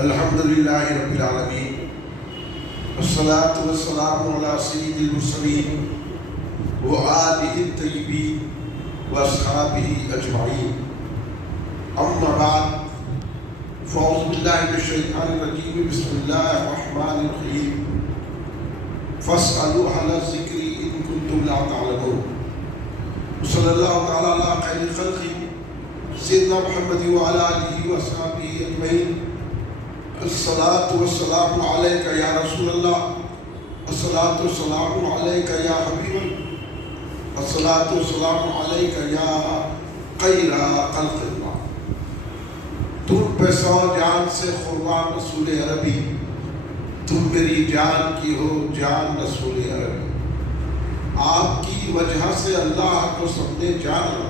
الحمد للہ رب العالمین والصلاة والسلام علی سید المرسلین وآلہ الطیبین واصحابہ اجمعین، اما بعد، فاعوذ باللہ من الشیطان الرجیم، بسم اللہ الرحمن الرحیم، فاسألوا اہل الذکر ان کنتم لا تعلمون، صلی اللہ تعالی علی خیر خلق سیدنا محمد وعلی آلہ واصحابہ اجمعین۔ الصلاۃ والسلام علیک یا رسول اللہ، الصلاۃ والسلام علیک یا حبیب اللہ، الصلاۃ والسلام علیک یا خیر خلق اللہ۔ تم پہ سو جان سے قربان رسول عربی، تم میری جان کی ہو جان رسول عربی۔ آپ کی وجہ سے اللہ کو سب نے جانا،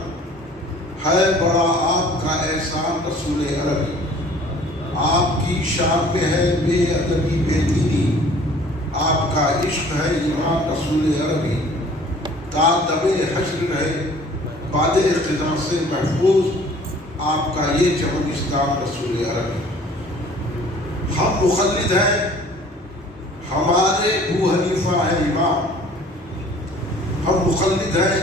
ہے بڑا آپ کا احسان رسول عربی۔ آپ کی شان میں ہے بے ادبی بے دینی، آپ کا عشق ہے ایمان رسول عربی۔ تا دم حشر رہے بعد اقتداء سے محفوظ، آپ کا یہ چمن اسلام رسول عربی۔ ہم مخلد ہیں، ہمارے ابو حنیفہ ہے امام۔ ہم مخلد ہیں،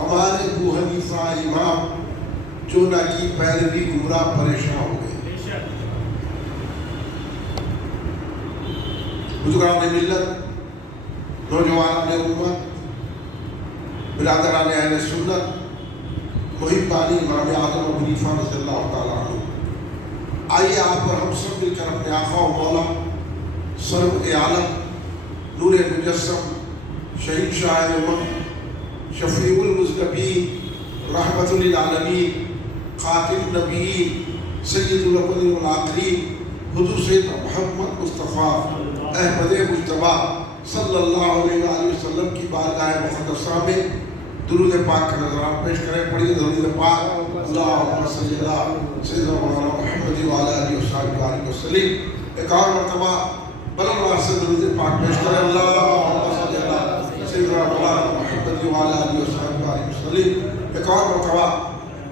ہمارے ابو حنیفہ امام، جو نہ کی پیروی گمراہ پریشان ہو گئے۔ بزرگان ملت، نوجوان امت، برادران اہل سنت، محبان امام اعظم ابو حنیفہ رضی اللہ تعالیٰ عنہ، آئیے آپ اور ہم سب مل کر اپنے آقا و مولا سرور عالم نور مجسم شہنشاہ امم شفیع المذنبین رحمت للعالمین خاتم النبیین سید الاولین والآخرین حضور سیدنا محمد مصطفیٰ احمد مجتبیٰ صلی اللہ علیہ وآلہ وسلم کی بارگاہ مقدسہ میں درود پاک کا نذران پیش کریں۔ پڑھیے درود پاک، اللہم صلی اللہ سیدنا مولانا محمد وعلی آلہ وصحبہ وسلم۔ ایک اور مرتبہ بلند آواز سے درود پاک پیش کریں، اللہم صلی اللہ سیدنا مولانا محمد وعلی آلہ وصحبہ وسلم۔ ایک اور مرتبہ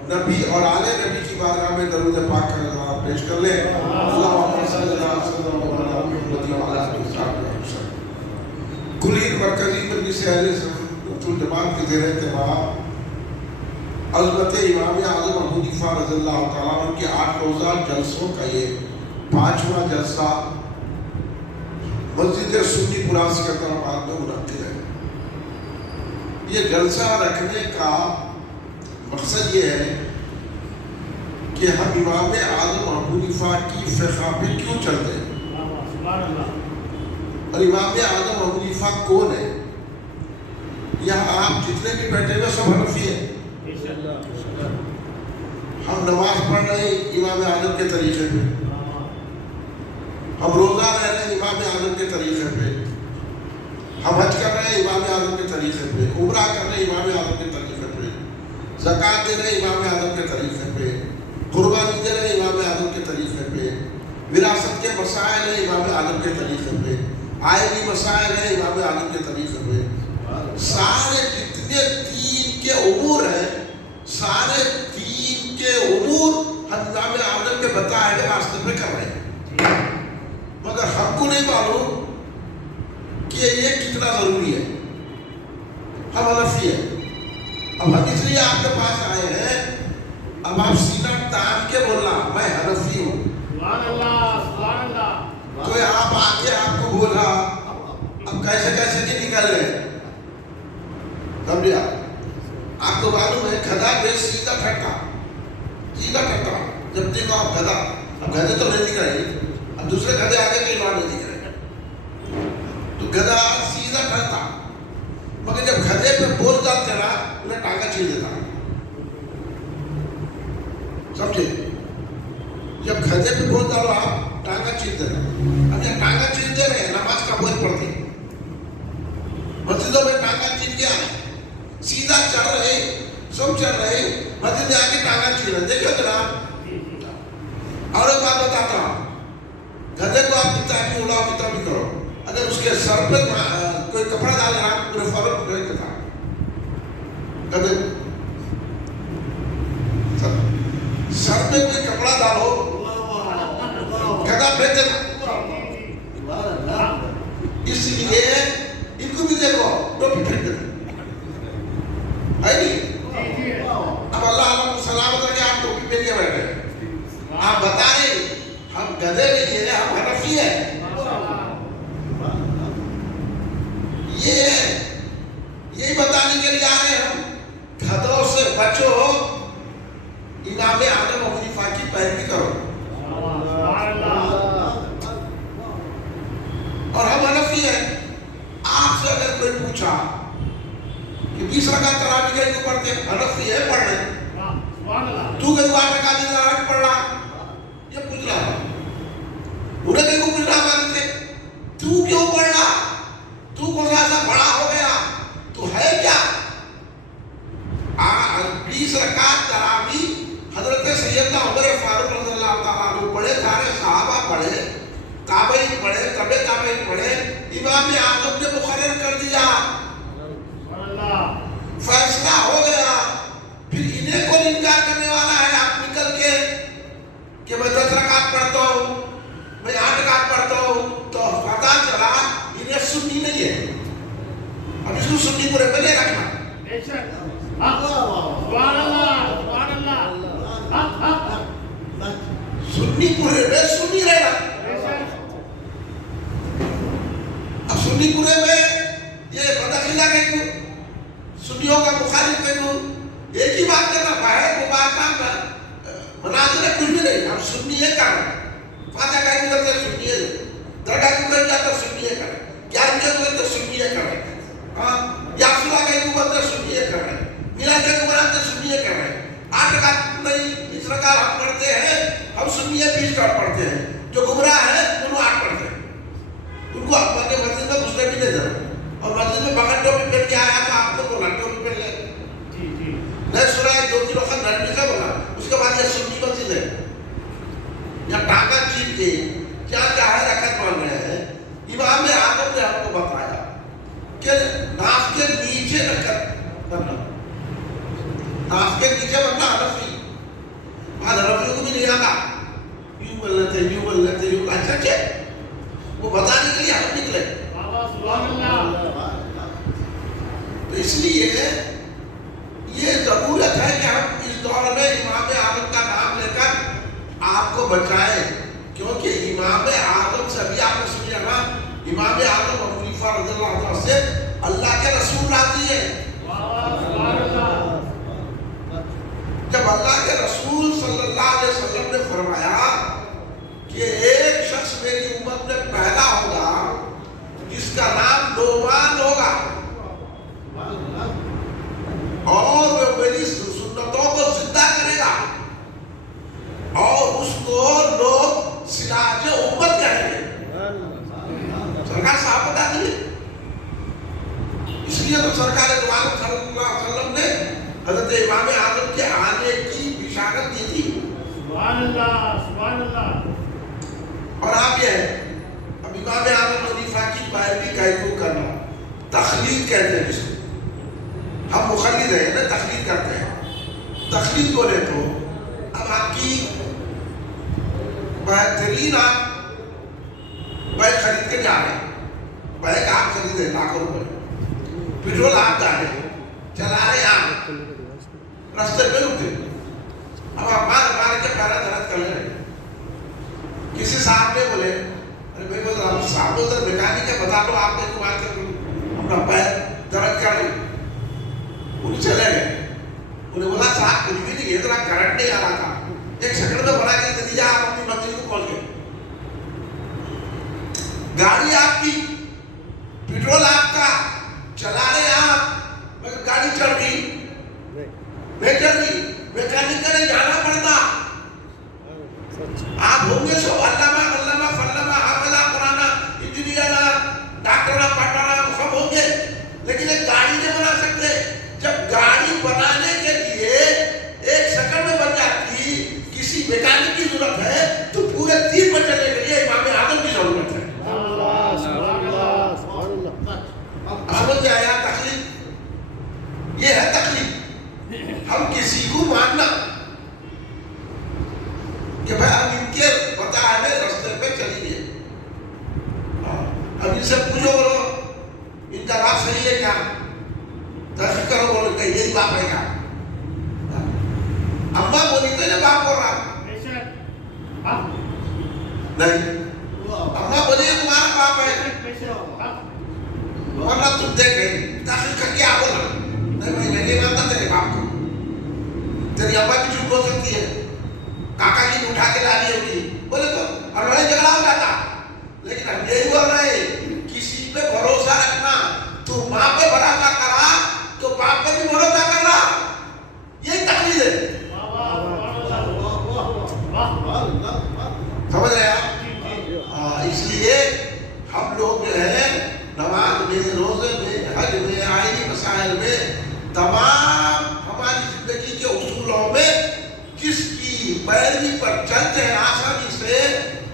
نبی اور آل نبی کی بارگاہ میں درود پاک کا نذران پیش کر لیں، اللہم صلی اللہ سیدنا مولانا محمد وعلی آلہ وصحبہ وسلم۔ کلین مرکزی مجلس اہل سنت والجماعت کے زیر اہتمام عظمت امام اعظم ابو حنیفہ رضی اللہ تعالیٰ عنہ کے 8 روزہ جلسوں کا یہ 5واں جلسہ مسجد سنی پورا سکندرآباد میں منعقد ہے۔ یہ جلسہ رکھنے کا مقصد یہ ہے کہ ہم امام اعظم ابو حنیفہ کی فقہ پہ کیوں چلتے ہیں، اور امام اعظم ابو حنیفہ کون ہے۔ یہاں آپ جتنے بھی بیٹھے ہوئے سب حنفی ہیں۔ ہم نماز پڑھ رہے ہیں امام اعظم کے طریقے پہ، ہم روزہ رہ رہے ہیں امام اعظم کے طریقے پہ، ہم حج کر رہے ہیں امام اعظم کے طریقے پہ، عمرہ کر رہے ہیں امام اعظم کے طریقے پہ، زکوٰۃ دے رہے ہیں امام اعظم کے طریقے پہ، قربانی دے رہے ہیں امام اعظم کے طریقے پہ، وراثت کے مسائل ہیں امام اعظم کے طریقے پہ، آئینی مسائل ہیں امام اعظم کے طریقے پہ۔ سارے جتنے دین کے امور ہیں، سارے دین کے امور ہم امام اعظم کے بتائے ہوئے راستے پہ کر رہے ہیں، مگر ہم کو نہیں معلوم کہ یہ کتنا ضروری ہے۔ ہم حنفی ہیں، اب ہم اس لیے آپ کے پاس آئے ہیں، اب آپ سینہ تان کے بولنا میں حنفی ہوں۔ کوئی آپ آگے آپ کو بولا، اب کیسے کیسے نہیں نکل رہے، سمجھا؟ آپ کو معلوم ہے گدھا پہ سیدھا ٹھٹا، جب دیکھو آپ گدھا، اب گدھے تو نہیں دکھ رہے، اب دوسرے گدھے آگے کے ایمان نہیں دکھ رہے، تو گدھا سیدھا ٹھٹا، مگر جب گدھے پہ بول ڈالتے نا انہیں ٹانگا چھیل دیتا، سمجھے؟ جب گدھے پہ بول ڈالو آپ ٹانگا چھیل دیتا۔ اب یہ ٹانگا چھیل دے رہے ہیں، نماز کا بوجھ پڑتے ہیں، مسجدوں میں ٹانگا چھیل کے آ رہے، سیدھا چل رہے، سب چل رہے، مسجد میں آ کے ٹانگا چھیل رہے، دیکھو جناب۔ اور ایک بات بتاتا ہوں، گدھے کو آپ کتنا بھی اڑاؤ کتنا بھی کرو، اگر اس کے سر پہ کوئی کپڑا ڈالنا پورے فوراً پھینک دیتا گدھے سر پہ کوئی کپڑا ڈالو گدھے نہیں ہیں، ہم حنفی ہیں. یہی بتانے کے لیے آ رہے ہیں ہم. گدھوں سے بچو، امام اعظم ابو حنیفہ کی پیروی کرو. اور ہم حنفی ہیں. آپ سے اگر کوئی پوچھا کہ 20 رکعت تراویح کہیں کو پڑھتے ہیں، حنفی ہے پڑھ رہے. تو کہیں کو 8 رکعت تراویح پڑھ رہا، یہ پوچھ رہا. انہیں کہیں کو پوچھ رہا کرتے تو کیوں پڑھ رہا، تو کون سا بڑا ہو گیا، تو ہے کیا. 20 رکعت تراویح حضرت سیدنا عمر فاروق رضی اللہ تعالیٰ عنہ پڑھے، سارے صحابہ پڑھے، تابعین پڑھے، تبع تابعین پڑھے. امام اعظم نے مقرر کر دیا، فیصلہ ہو گیا. پھر انہیں کون انکار کرنے والا ہے آپ نکل کے کہ میں 10 رکعت پڑھتا ہوں، میں 8 رکعت پڑھتا ہوں. تو پتا چلا انہیں سنی نہیں ہے. اب اس کو سنی پورے پہ نہیں رکھنا. سنی پورے میں سنی رہنا. اب سنی پورے میں یہ بدعقیدہ کہیں گے، سنیوں کا مخالف کہیں گے. ایک ہی بات کرنا باہر مباحثہ مناظرہ کچھ بھی نہیں. ہم سنی ہے کر رہے ہیں، فاتحہ کا کی کرتے سنی ہے، درگاہ کی کرتے جاتا سنی ہے کر رہے ہیں، گیارہ کے کرتے سنی ہے کر رہے ہیں، یا صلح کا کی کرتے سنی ہے کر رہے ہیں، میلاد کے بناتے سنی ہے کر رہے ہیں. 8 رکعت نہیں، 20 رکعت ہم پڑھتے ہیں، ہم سنی ہے 20 رکعت پڑھتے ہیں. جو گمراہ ہے انہوں 8 پڑھتے ہیں. ان کو اپنے مسجد میں گھسنے بھی نہیں ضرور. اور مسجد میں بغیر ٹوپی پہن کے آیا تو آپ کو بولا ٹوپی پہن لے. نہیں سنا ہے 2-3 وقت نرمی سے بولا. اس کے بعد یہ سنی مسجد ہے. یا ٹانگا چیپ کے کیا چاہے رکعت مان رہے ہیں. امام اعظم نے ہم کو بتایا کہ ناف کے نیچے رکعت کرنا، ناف کے نیچے بننا حنفی. بعد حنفیوں کو بھی نہیں آتا، یوں بول لیتے یوں بول لیتے یوں. اچھا اچھا وہ بتانے کے لیے ہم نکلے. تو اس لیے یہ ضرورت ہے کہ ہم اس دور میں امام اعظم کا نام لے کر آپ کو بچائیں. کیونکہ امام اعظم سے ابھی آپ نے سنیا نا، امام اعظم ابو حنیفہ رضی اللہ عنہ سے اللہ کے رسول راضی ہے. جب اللہ کے رسول صلی اللہ علیہ وسلم نے فرمایا کہ ایک شخص میری امت میں پیدا ہوگا جس کا نام نعمان ہوگا اور وہ میری سنتوں کو زندہ کرے گا اور اس کو لوگ سراج امت کہیں گے. سرکار صاحب بتا دیے. اس لیے تو سرکار دو عالم صلی اللہ علیہ وسلم نے حضرت امام اعظم کے آنے کی بشارت دی تھی. سبحان اللہ سبحان اللہ. اور آپ یہ ہے اب امام اعظم ابو حنیفہ کی پیروی کیوں کرنا، تقلید کہتے ہیں جس کو. ہم مقلد ہیں نا، تقلید کرتے ہیں. تقلید بولے تو اب آپ کی بہترین آپ بائک خرید کے جا رہے ہیں، بائک آپ خریدے لاکھوں روپے، پیٹرول آپ ڈالے چلا رہے ہیں، آپ راستے پہ رکتے. اب آپ مار کے پیرا درد کر لے رہے. کسی صاحب نے بولے ارے بھائی بول صاحب ادھر میکینک ہے، بتا دو آپ نے کو بات کر اپنا پیر درد کر لیں. انہیں چلے گئے. انہیں بولا صاحب کچھ بھی نہیں، یہ ذرا کرنٹ نہیں آ رہا تھا، 1 سیکنڈ میں بنا کے نتیجہ آپ اپنی منزل کو پہنچ گئے. گاڑی آپ کی، پیٹرول آپ کا، چلا رہے آپ، مگر گاڑی چڑھ گئی نہیں چڑھ گئی، میکینک کا نہیں جانا پڑتا. آپ ہوں گے سو علامہ فلامہ حافظہ قرآن انجینئر ڈاکٹر پٹانا سب ہوں گے، لیکن ایک گاڑی نہیں بنا سکتے. جب گاڑی بنانے کے لیے 1 سیکنڈ میں بن جاتی، کسی میکینک کی ضرورت ہے تو پورے 3 پر چلنے کے لیے امام اعظم کی ضرورت ہے. سمجھ میں آیا؟ تقلید یہ ہے. تقلید ہم کسی کو ماننا کہ بھائی ہم ان کے بتائے ہوئے راستے پہ چلیے. اب ان سے پوچھو بولو ان کا بات صحیح ہے کیا، تحقیق کرو بولو کہ یہی باپ ہے کیا. اماں بولی تو یہ باپ بول رہا. نہیں، اما بولیے تمہارا باپ ہے، ورنہ تم دیکھے داخل کر کے آ بولا نہیں میں نہیں مانتا تیرے باپ کو، تیری ابا بھی جھوٹ بول سکتی ہے، کاکا کی اٹھا کے لالی ہوگی، بولے تو اور لڑائی جھگڑا ہو جاتا، لیکن ہم یہی بول رہے ہیں کسی پہ بھروسہ رکھنا، تو ماں پہ بھروسہ کرا تو باپ پہ بھی بھروسہ کرنا، یہی تقلید ہے، سمجھ رہے آپ؟ اس لیے ہم لوگ جو ہے نماز میں، روزے میں، حج میں، آئینی مسائل میں، تمام ہماری زندگی کے اصولوں میں جس کی پیروی پر چلتے ہیں آسانی سے،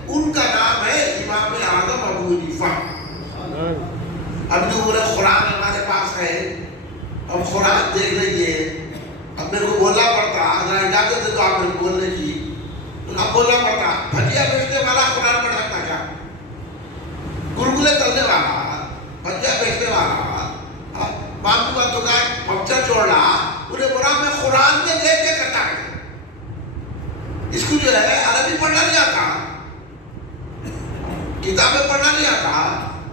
ان کا نام ہے امام اعظم ابو حنیفہ۔ اب جو قرآن ہمارے پاس ہے، اب قرآن دیکھ لیجیے، اب میرے کو بولنا پڑتا، اگر اجازت دے تو آپ نے بولنے کی، اب بولنا پڑتا بھجیا بیچنے والا قرآن پڑھ سکتا کیا؟ گلگلے تلنے والا، بھجیا بیچنے والا، بامبو کا دکان پنچر چھوڑ رہا، انہیں بولا میں قرآن میں دیکھ کے کرتا ہے، اس کو جو ہے عربی پڑھنا نہیں آتا، کتابیں پڑھنا نہیں آتا،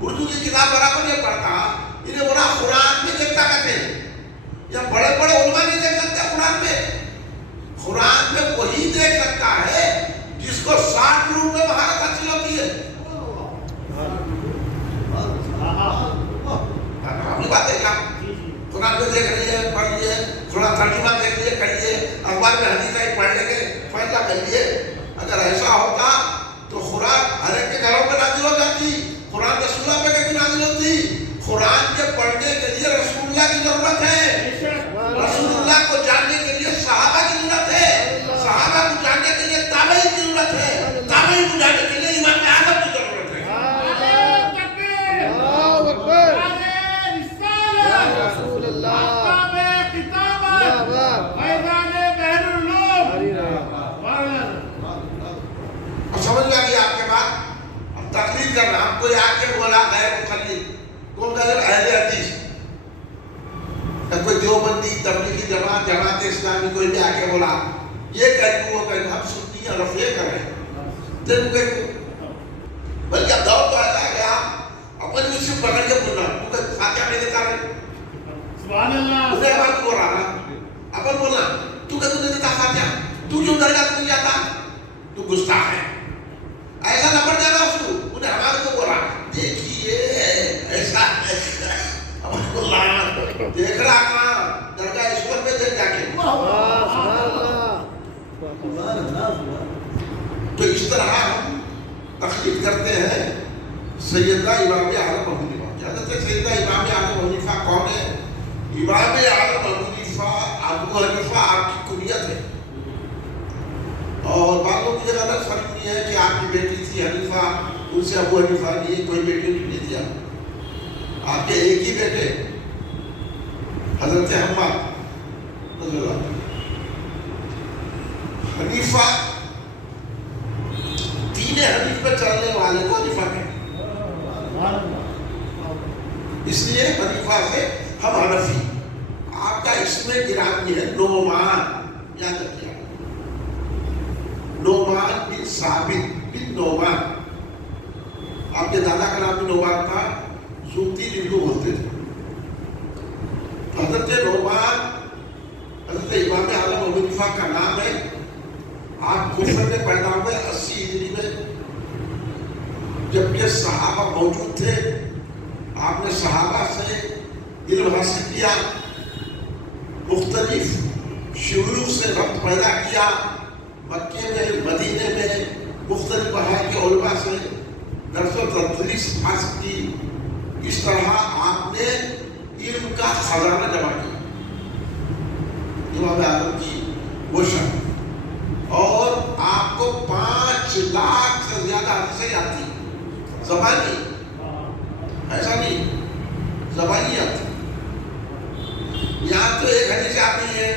اردو کی کتاب برابر نہیں پڑھتا، انہیں بولا قرآن میں دیکھتا کہتے ہیں، یا بڑے بڑے علماء نہیں دیکھ سکتے قرآن میں، قرآن میں وہی دیکھ سکتا ہے جس کو 60 روم میں مہارت حاصل ہوتی ہے۔ اپنی بات ہے کیا؟ قرآن میں دیکھ رہی ہے، پڑھ لیے، تھوڑا ترجمہ دیکھ لیے، پڑھ لیے، اخبار میں حدیث آئی پڑھ لے کے فیصلہ کر لیے۔ اگر ایسا ہوتا تو قرآن ہر ایک کے گھروں میں نازل ہو جاتی، قرآن رسول اللہ پہ کیسے نازل ہوتی؟ قرآن کے پڑھنے کے لیے رسول اللہ کی ضرورت ہے، رسول اللہ کو جاننے کے لیے صحابہ کی ضرورت ہے، صحابہ کو جاننے کے لیے تابعین کی ضرورت ہے، تابعین کو جاننے کے لیے امام اعظم کی ضرورت ہے۔ سمجھ میں آ گئی آپ کے بات؟ اب تقلید کرنا، ہم کوئی آ کے بولا غیر مقلد، کون کہہ رہے اہل حدیث، کوئی دیوبندی، تبلیغی جماعت، جماعت اسلامی کوئی بھی آ کے بولا یہ کہہ وہ کہہ ہم سنی ہیں رفیع کر رہے ہیں، تم کہہ بلکہ اب دور تو ایسا ہے کہ آپ اپنی اسی پکڑ کے بولنا، تو کہ فاتحہ میں دیتا رہے سبحان اللہ، اسے بات بول رہا نا، اپن بولنا تو کہ تو نے دیتا فاتحہ، تو کیوں درگاہ تو نہیں جاتا، تو گستاخ ہے، ایسا نہ پڑ جانا اس کو، انہیں ہمارے کو بولا دیکھیے ایسا دیکھ رہا کہاں درگاہ ایشور میں دیکھ جا کے، تو اس طرح ہم تخلیق کرتے ہیں سیدنا امام اعظم ابو حنیفہ۔ حضرت سیدنا امام اعظم ابو حنیفہ کون ہے؟ امام اعظم ابو حنیفہ آپ کی کنیت ہے، اور بعضوں کی جگہ الگ فرق نہیں ہے کہ آپ کی بیٹی تھی حنیفہ، ان سے ابو حنیفہ نہیں، کوئی بیٹی نہیں تھی، آپ کے ایک ہی بیٹے حضرت حماد رضی اللہ عنہ۔ حنیفہ دین حنیف پہ چلنے والے کو حنیفہ کہتے ہیں، اس لیے حنیفہ سے ہم حنفی۔ آپ کا اس میں گرامی ہے نعمان، یاد رکھیے نعمان بن ثابت بن نعمان، آپ کے دادا کا نام بھی نعمان تھا، زوتی جنگو بولتے تھے۔ حضرت نعمان حضرت امام اعظم ابو حنیفہ کا نام ہے، آپ کوفہ میں پیدا ہوئے 80 ہجری میں، جب یہ صحابہ موجود تھے، آپ نے صحابہ سے علم حاصل کیا، مختلف شیوخ سے ربط پیدا کیا، مکے میں مدینے میں مختلف بہار کے علماء سے درس و تدریس حاصل کی، اس طرح آپ نے علم کا خزانہ جمع کیا، امام اعظم کی وہ شان، اور آپ کو 5 لاکھ سے زیادہ حدیثیں یاد تھی، زبانی ایسا نہیں، زبانی یاد تھی، یہاں تو ایک حدیث آتی ہے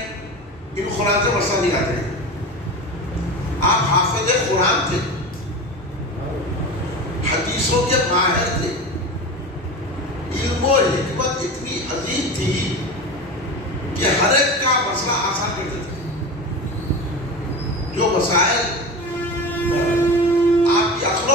ان قرآن سے مسئلہ نہیں آتے، آپ حافظ قرآن تھے، حدیثوں کے ماہر تھے، علم و حکمت اتنی عظیم تھی کہ ہر ایک کا مسئلہ آسان کرتے تھے، جو مسائل آپ کی عقل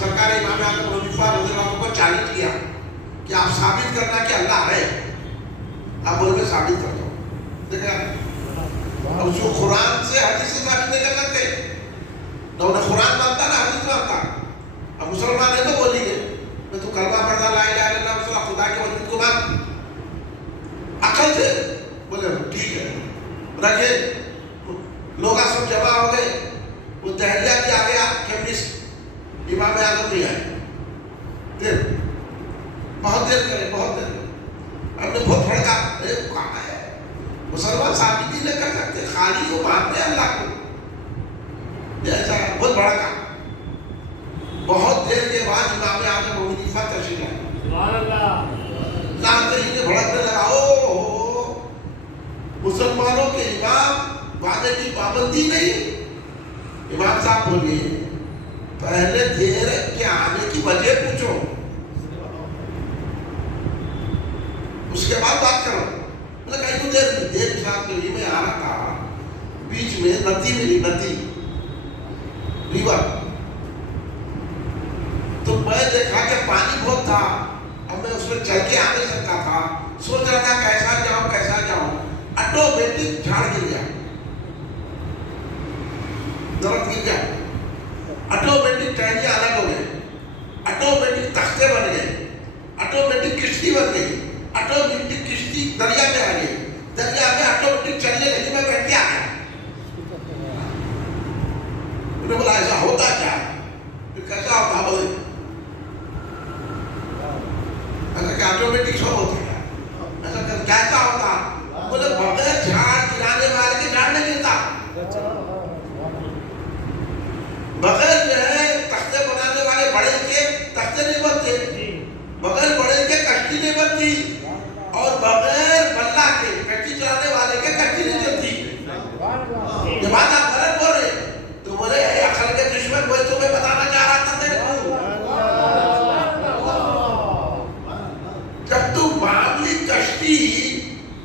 سرکار امام اعظم ابو حنیفہ رضی اللہ عنہ کو چیلنج کیا کہ آپ ثابت کرنا کہ اللہ ہے. آپ بولے میں ثابت کرتا ہوں. دیکھیں اب جو قرآن سے حدیث سے ثابت نہیں کر سکتے، نہ انہیں قرآن مانتا نہ حدیث مانتا. اب مسلمان ہے تو بولیں گے میں تو کلمہ پڑھتا لا الہ الا اللہ مسلم خدا کے وجود کو مان. عقل سے بولے ٹھیک ہے رکھے. لوگ سب جمع ہو گئے، وہ دہلیہ کے آگے آپ کیمسٹ امام اعظم نہیں آئے. دیر بہت دیر کرے، بہت دیر ہم نے بہت بھڑکا. کہاں ہے مسلمان ثابت ہی نہیں کر سکتے، خالی کو مانتے ہیں اللہ کو. جیسا بہت بھڑکا. بہت دیر کے بعد امام اعظم ابو حنیفہ تشریف لائے. سبحان اللہ. جہاں سے انہیں بھڑکنے لگا او مسلمانوں کے امام وعدے کی پابندی نہیں. امام صاحب بولیے پہلے دیر کے آنے کی وجہ پوچھو، اس کے بعد بات کرو. میں نے کہا کیوں دیر نہیں؟ دیر صاحب کے لیے میں آ رہا تھا، بیچ میں ندی ملی، ندی ریور. تو میں دیکھا کہ پانی بہت تھا، اب میں اس میں چل کے آ نہیں سکتا تھا. سوچ رہا تھا کیسا جاؤں کیسا جاؤں. آٹومیٹک جھاڑ گر گیا، درخت گر گیا. آٹومیٹک ٹہنیاں الگ ہو گئے، آٹومیٹک تختے بن گئے، آٹومیٹک کشتی بن گئی. آٹومیٹک کشتی دریا میں آ گئی، دریا میں آٹومیٹک چلنے لگی. میں بیٹھ کے آ گیا. انہوں نے بولا ایسا ہوتا کیا ہے؟ پھر کیسا ہوتا؟ بولے کہ آٹومیٹک سب ہوتا ہے. ایسا کیسا ہوتا؟ بولے بغیر جھاڑ گرانے والے کے جھاڑ نہیں گرتا، بغیر جو ہے تختے بنانے والے بڑے کے تختے نہیں بنتے، بغیر بڑے کے کشتی نہیں بنتی، اور بغیر بلہ کے کشتی چلانے والے کے کشتی نہیں چلتی. یہ بات آپ غلط بول رہے. تو بولے اے عقل کے دشمن، وہ تمہیں بتانا چاہ رہا تھا تیرے کو. جب تو معمولی کشتی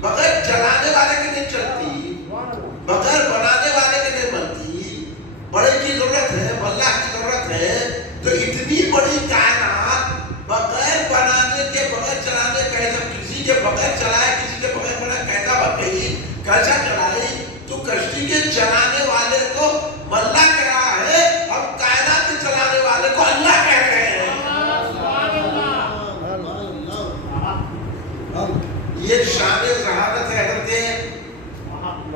بغیر چلانے والے کے نہیں چلتی، بغیر بنانے والے کے نہیں بنتی، بڑے کی ضرورت ہے، بلہ کی ضرورت ہے. تو اتنی بڑی کائنات بغیر بنانے کے بغیر چلانے کیسا، کسی کے بغیر چلائے کسی کے بغیر بنا کیسا بن گئی، کیسا چلائی. تو کشتی کے چلانے والے کو ملا کہہ رہا ہے، اب کائنات کے چلانے والے کو اللہ کہہ رہے ہیں. یہ شان ذہانت ہے حضرت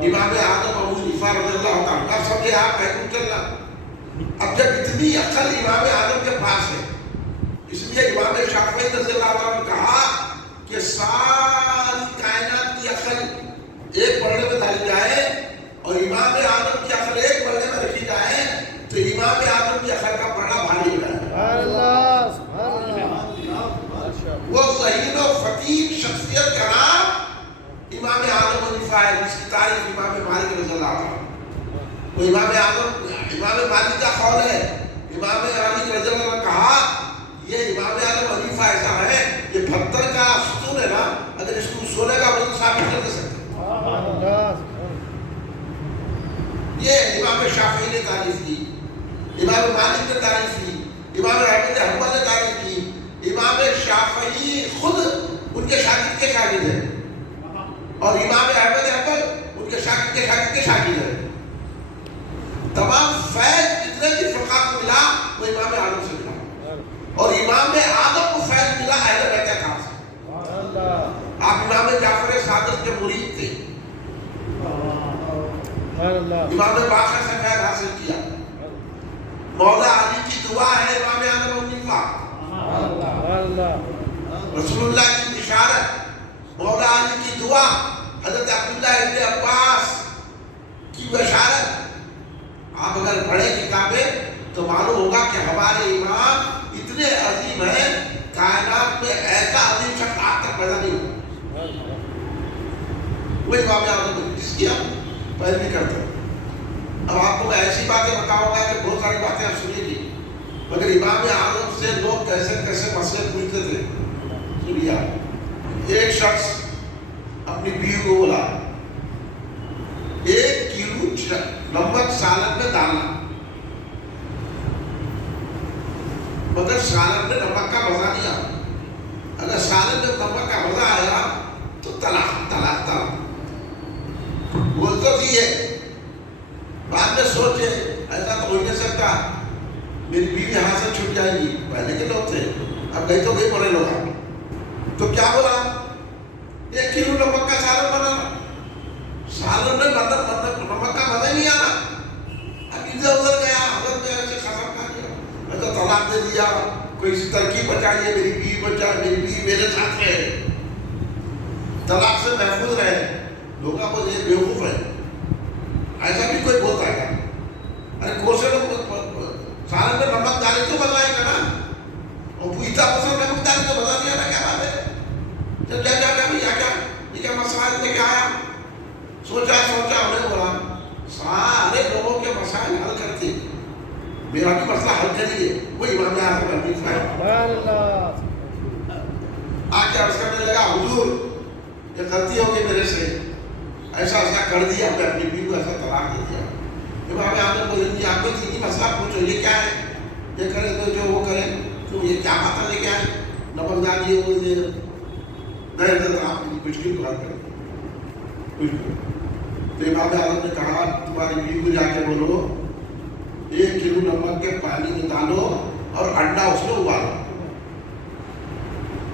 امام اعظم ابو حنیفہ رضی اللہ عنہ. اب سمجھے آپ کہوں چلنا. اب جب اتنی عقل امام اعظم کے پاس ہے، اس لیے امام شافعی رضی اللہ عنہ نے کہا کہ ساری کائنات کی عقل ایک پلڑے میں ڈالی جائے اور امام اعظم کی عقل ایک پلڑے میں رکھی جائے تو امام اعظم کی عقل کا پلڑا بھاری ہو جائے. وہ ذہین و فتیق شخصیت کا نام امام اعظم حنیفہ ہے، جس کی تعریف امام مالک رضی اللہ عنہ. وہ امام اعظم، امام مالک کا قول ہے. امام مالک رضی اللہ عنہ نے کہا یہ امام اعظم حنیفہ ایسا ہے، یہ پتھر کا ستون ہے نا، اگر اس کو سونے کا وزن ثابت کر دے سکتے. یہ امام شافعی نے تعریف کی، امام مالک نے تعریف کی، امام احمد حنبل نے تعریف کی. امام شافعی خود ان کے شاگرد کے شاگرد ہیں، اور امام احمد حنبل ان کے شاگرد کے شاگرد کے شاگرد ہیں. تمام فیض جتنے بھی فقہ کو ملا وہ امام اعظم سے ملا، اور امام اعظم کو فیض ملا اہل بیت اطہار سے. آپ امام جعفر صادق کے مرید تھے، امام باقر سے فیض حاصل کیا. مولا علی کی دعا ہے امام اعظم حنیفہ. رسول اللہ کی بشارت، مولا علی کی دعا، حضرت عبداللہ ابن عباس کی بشارت. آپ اگر پڑھیں کتابیں تو معلوم ہوگا کہ ہمارے امام اتنے عظیم ہیں، کائنات میں ایسا عظیم شخص آج تک پیدا نہیں ہوا. وہ امام اعظم جس کی ہم پیروی کرتے ہیں. اب آپ کو میں ایسی باتیں بتاؤں گا کہ بہت ساری باتیں آپ سنیں گی، مگر امام اعظم سے لوگ کیسے کیسے مسئلے پوچھتے تھے. سنیا ایک شخص اپنی بیوی کو بولا 1 کلو نمک سالن میں ڈالنا. سالن میں نمک کا مزہ نہیں آیا، اگر سالن میں نمک کا مزہ آیا تو طلاق طلاق طلاق بول تو دیے. بعد میں سوچے ایسا تو ہو ہی نہیں سکتا، میری بیوی یہاں سے چھٹ جائے گی. پہلے کے لوگ تھے، اب گئی تو گئی، بڑے لوگ. تو کیا بولا؟ 1 کلو نمک کا سالن بنانا. سالن میں نمک کا مزہ نہیں آنا. اب ادھر ادھر گیا، حضرت نے ایسے ختم کر دیا، میں تو طلاق دے دیا. کوئی سی ترکیب بچائیے، میری بیوی بچا، میری بیوی میرے ساتھ ہے، طلاق سے محفوظ رہے. لوگ آپ کو یہ بیوقوف ہے. ایسا بھی کوئی بولتا ہے کیا؟ ارے کوسے لوگ سالن میں نمک ڈالے تو بدلائے گا نا، اور اتنا پسند نمک ڈالے تو بدل دیا نا. کیا بات ہے؟ جب کیا یہ کیا مسائل لے کے آیا؟ سوچا ہم نے بولا سارے لوگوں کے مسائل حل کرتے، میرا بھی مسئلہ حل کریے. وہ امام اعظم ابو حنیفہ آ کے عرض کرنے لگا، حضور یہ غلطی ہو گئی میرے سے، ایسا ایسا کر دیا، میں اپنی بیوی کو ایسا طلاق دے دیا. امام اعظم بولیں گے آپ کو چیزی مسئلہ پوچھو، یہ کیا ہے؟ یہ کرے تو جو وہ کرے، تو یہ کیا بات لے کے آئے؟ نمک ڈالیے وہ دے نہیں، آپ کی مشکل کو حل کریں. تو امام اعظم نے کہا تمہاری بیوی کو جا کے بولو 1 کلو نمک کے پانی میں ڈالو اور انڈا اس میں ابالو.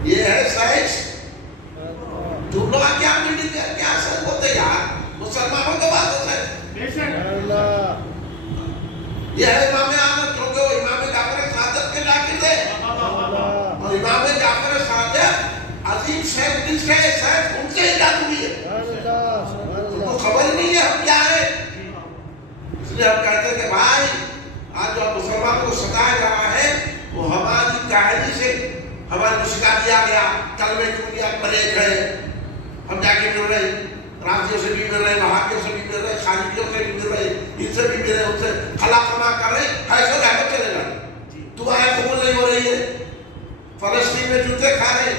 یہ ہے سائنس. تم لوگ کیا میٹنگ کر کیا سر بولتے یار، مسلمانوں کے بات ہے. یہ ہے امام اعظم، کیونکہ وہ امام جعفر صادق کے لاکر تھے، اور امام جعفر صادق عظیم شیخ جس کے شیخ ان سے ہی جادو بھی ہے. ان کو خبر نہیں ہے ہم کیا ہے. اس لیے ہم کہتے ہیں کہ بھائی آج جو مسلمانوں کو ستایا جا رہا ہے وہ ہماری کہانی سے ہمارے کو سکھا دیا گیا. کلمے کی بنیاد پر ایک ہے، ہم جا کے مل رہے، رافضیوں سے بھی مل رہے، وہابیوں سے بھی مل رہے، خارجیوں سے بھی مل رہے، ان سے بھی مل رہے، ان سے خلا خما کر رہے. ایسے رحمت چلے گا، دعائیں قبول نہیں ہو رہی ہے. فلسطین میں جوتے کھا رہے،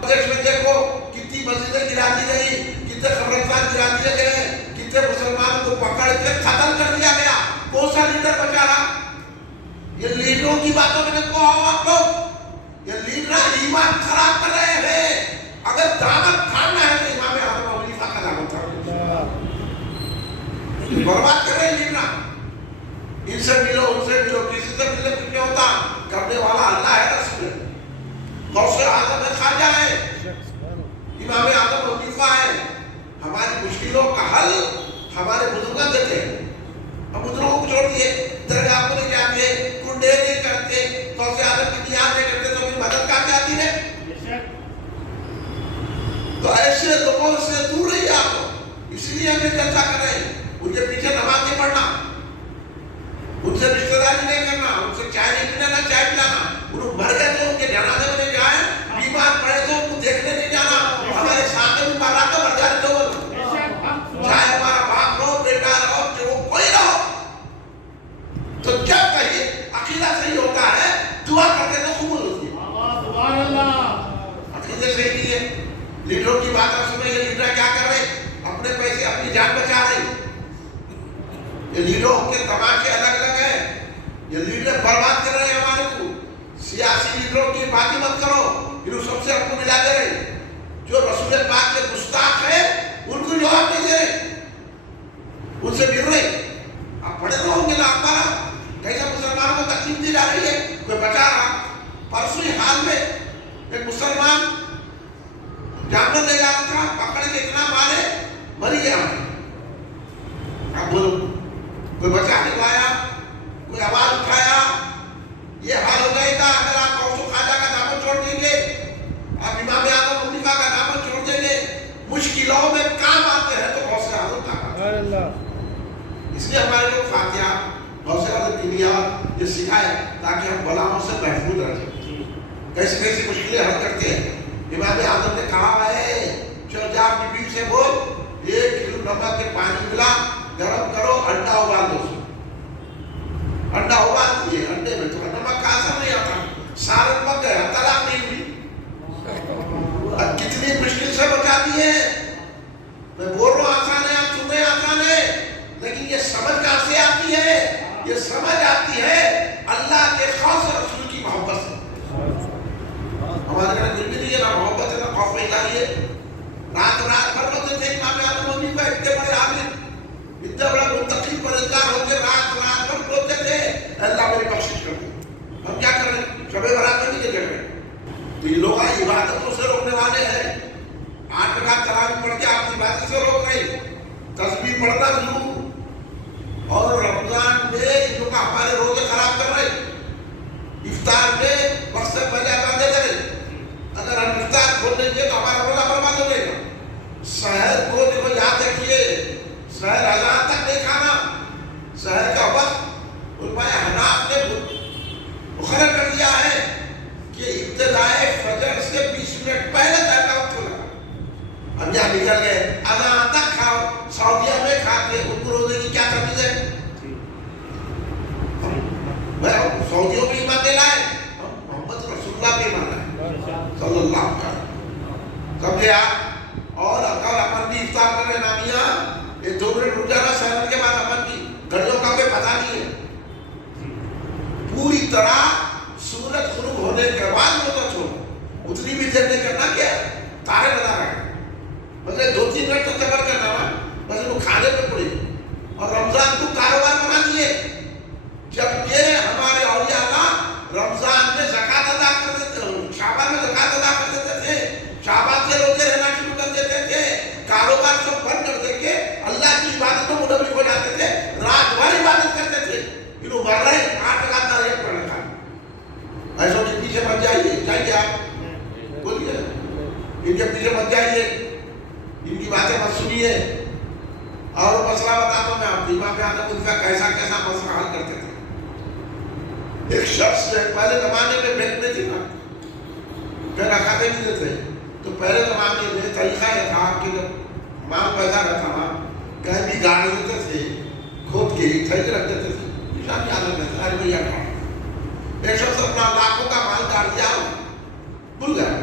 پردیش میں دیکھو کتنی مسجدیں گرا دی گئی، کتنے قبرستان گرا دیے گئے، کتنے مسلمانوں کو پکڑ کے قتل کر دیا گیا. کون سا لیڈر بچا رہا؟ یہ لیڈروں کی باتوں میں دیکھو آپ لوگ، یہ لیڈر ایمان خراب کر رہے ہیں. اگر دعوت کھانا ہے تو امام اعظم ابو حنیفہ کا دعوت تھا. برباد کر رہے ہیں لیڈر. ان سے ملو، ان سے ملو، کسی سے ملے تو کیا ہوتا؟ کرنے والا اللہ ہے، رسول ہے. غوث اعظم ہے، خواجہ ہے، امام اعظم ابو حنیفہ ہے. ہماری مشکلوں کا حل ہمارے بزرگ دیتے ہیں. ہم بزرگوں کو چھوڑ دیے، درگاہ کو نہیں جاتے، کنڈے نہیں کرتے، غوث اعظم کی نیاز نہیں کرتے، تو پھر مدد کہاں سے آتی ہے؟ تو ایسے لوگوں سے دور رہیے آپ. اس لیے ہمیں چرچا کر رہے ہیں. ان کے پیچھے نماز نہیں پڑھنا، ان سے رشتہ داری نہیں کرنا، ان سے چائے نہیں پینا، چائے پلانا. انہوں مر گئے تو ان کے جنازے میں نہیں جائیں، بیمار پڑے تو ان کو دیکھنے نہیں جانا. ہمارے سامنے بھی مارا تو مر جاتے ہو، چاہے ہمارا باپ رہو، بیٹا رہو، جو کوئی رہو. تو جب کہیں عقیدہ صحیح ہوتا ہے دعا کرتے تو قبول ہوتی ہے. عقیدے صحیح نہیں ہے. لیڈروں کی بات آپ سنیں، یہ لیڈر کیا کر رہے؟ اپنے پیسے اپنی جان بچا رہے. یہ لیڈروں کے تماشے الگ الگ ہیں. یہ لیڈر برباد کر رہے ہیں ہمارے کو. سیاسی لیڈروں کی باتیں مت کرو، انہوں سب سے ہم کو ملا دے رہے. جو رسول پاک کے گستاخ ہیں ان کو جواب نہیں دے رہے، ان سے مل رہے. آپ پڑھے تو ہوں گے نا اخبار، کیسے مسلمانوں کو تکلیف دی جا رہی ہے، کوئی بچا رہا. پرسوں ہی حال میں ایک مسلمان جانور لے جا تھا، پکڑ کے اتنا مارے مر گیا. آپ بولو کوئی بچا نہیں پایا، کوئی آواز اٹھایا. یہ حال ہو گیا تھا. اگر آپ غوث خواجہ کا نام چھوڑ دیں گے، آپ امام اعظم ابو حنیفہ کا نام چھوڑ دیں گے، مشکلوں میں کام آتے ہیں تو غوث اعظم کا. اس لیے ہمارے لوگ فاتحہ غوث اعظم کی نیات یہ سکھائے تاکہ ہم بلاؤں سے محفوظ رہیں. کیسی کیسی مشکلیں حل کرتے ہیں. امام اعظم نے کہا ہے چل جا اپنی بیوی سے بول 1 کلو نمک کے پانی ملا، گرم کرو، انڈا ابال دو. انڈا ابال دیے، انڈے میں تو نمک کا اثر نہیں آتا، سارے پک گیا، طلاق نہیں ہوئی. اب کتنی مشکل سے بچا دیے. میں بول رہا ہوں آسان ہے، آپ سنیں آسان ہے، لیکن یہ سمجھ کہاں سے آتی ہے؟ یہ سمجھ آتی ہے اللہ کے خاص رسول کی محبت عبادتوں سے روکنے والے ہیں. 8 رکعت تراویح پڑھ کے آپ عبادت سے روک رہے ہیں. تسبیح پڑھنا ضرور. اور رمضان میں ان لوگ ہمارے روزے خراب کر رہے ہیں. افطار میں وقت سے پہلے اذان دے رہے. اگر ہم افطار کھول لیں گے تو ہمارا روزہ برباد ہو جائے گا. سحر کو دیکھو یاد رکھیے, سحر اذان تک نہیں کھانا. سحر کا وقت علماء حناف نے مقرر کر دیا ہے کہ ابتدائے فجر سے 20 منٹ پہلے سحر کا وقت ہوگا. ہم یہاں نکل گئے اذان تک کھاؤ. سعودیہ میں کھاتے ان کو روزے کی کیا تمیز ہے؟ سعودیوں بھی ایمان لے لائے, محمد رسول اللہ بھی ایمان لائے صلی اللہ علیہ وسلم. سمجھے آپ؟ اور اگر اپن بھی افطار کرنے نامیاں یہ 2 منٹ رک جانا سحر کے بعد اپن بھی گھڑیوں کا کوئی پتہ نہیں ہے. پوری طرح سورج غروب ہونے کے بعد روزہ چھوڑو. اتنی بھی دیر نہیں کرنا کہ تارے نظر آئے. مطلب 2-3 منٹ تو صبر کرنا نا, بس وہ کھانے پہ پڑے. اور رمضان کو کاروبار بنا دیے. جبکہ ہمارے اولیاء اللہ رمضان میں زکات ادا کر دیتے تھے, شعبان میں زکات ادا کر دیتے تھے, شعبان سے روزے رہنا شروع کر دیتے تھے, کاروبار سب بند کر دے کے اللہ کی عبادتوں میں منہمک ہو جاتے تھے, رات بھر عبادت کرتے تھے. انہوں مر رہے 8 رکعت تراویح پڑھنے کا. ایسوں کے پیچھے مت جائیے آپ, بولیے ان کے پیچھے مت جائیے, ان کی باتیں مت سنیے. اور مسئلہ بتاتا ہوں میں آپ کو, امام اعظم ان کا کیسا مسئلہ حل کرتے تھے. ایک شخص پہلے زمانے میں بینک میں تھی نا, پھر رکھاتے نہیں دیتے, تو پہلے زمانے میں طریقہ یہ تھا کہ جب مال پیدا رہتا نا کہیں بھی گاڑ دیتے تھے, کھود کے تھیلے رکھ دیتے تھے. نشان یاد رکھتے تھے, ارے بھیا کھاؤ. ایک شخص اپنا لاکھوں کا مال گاڑ دیا, بھول گیا.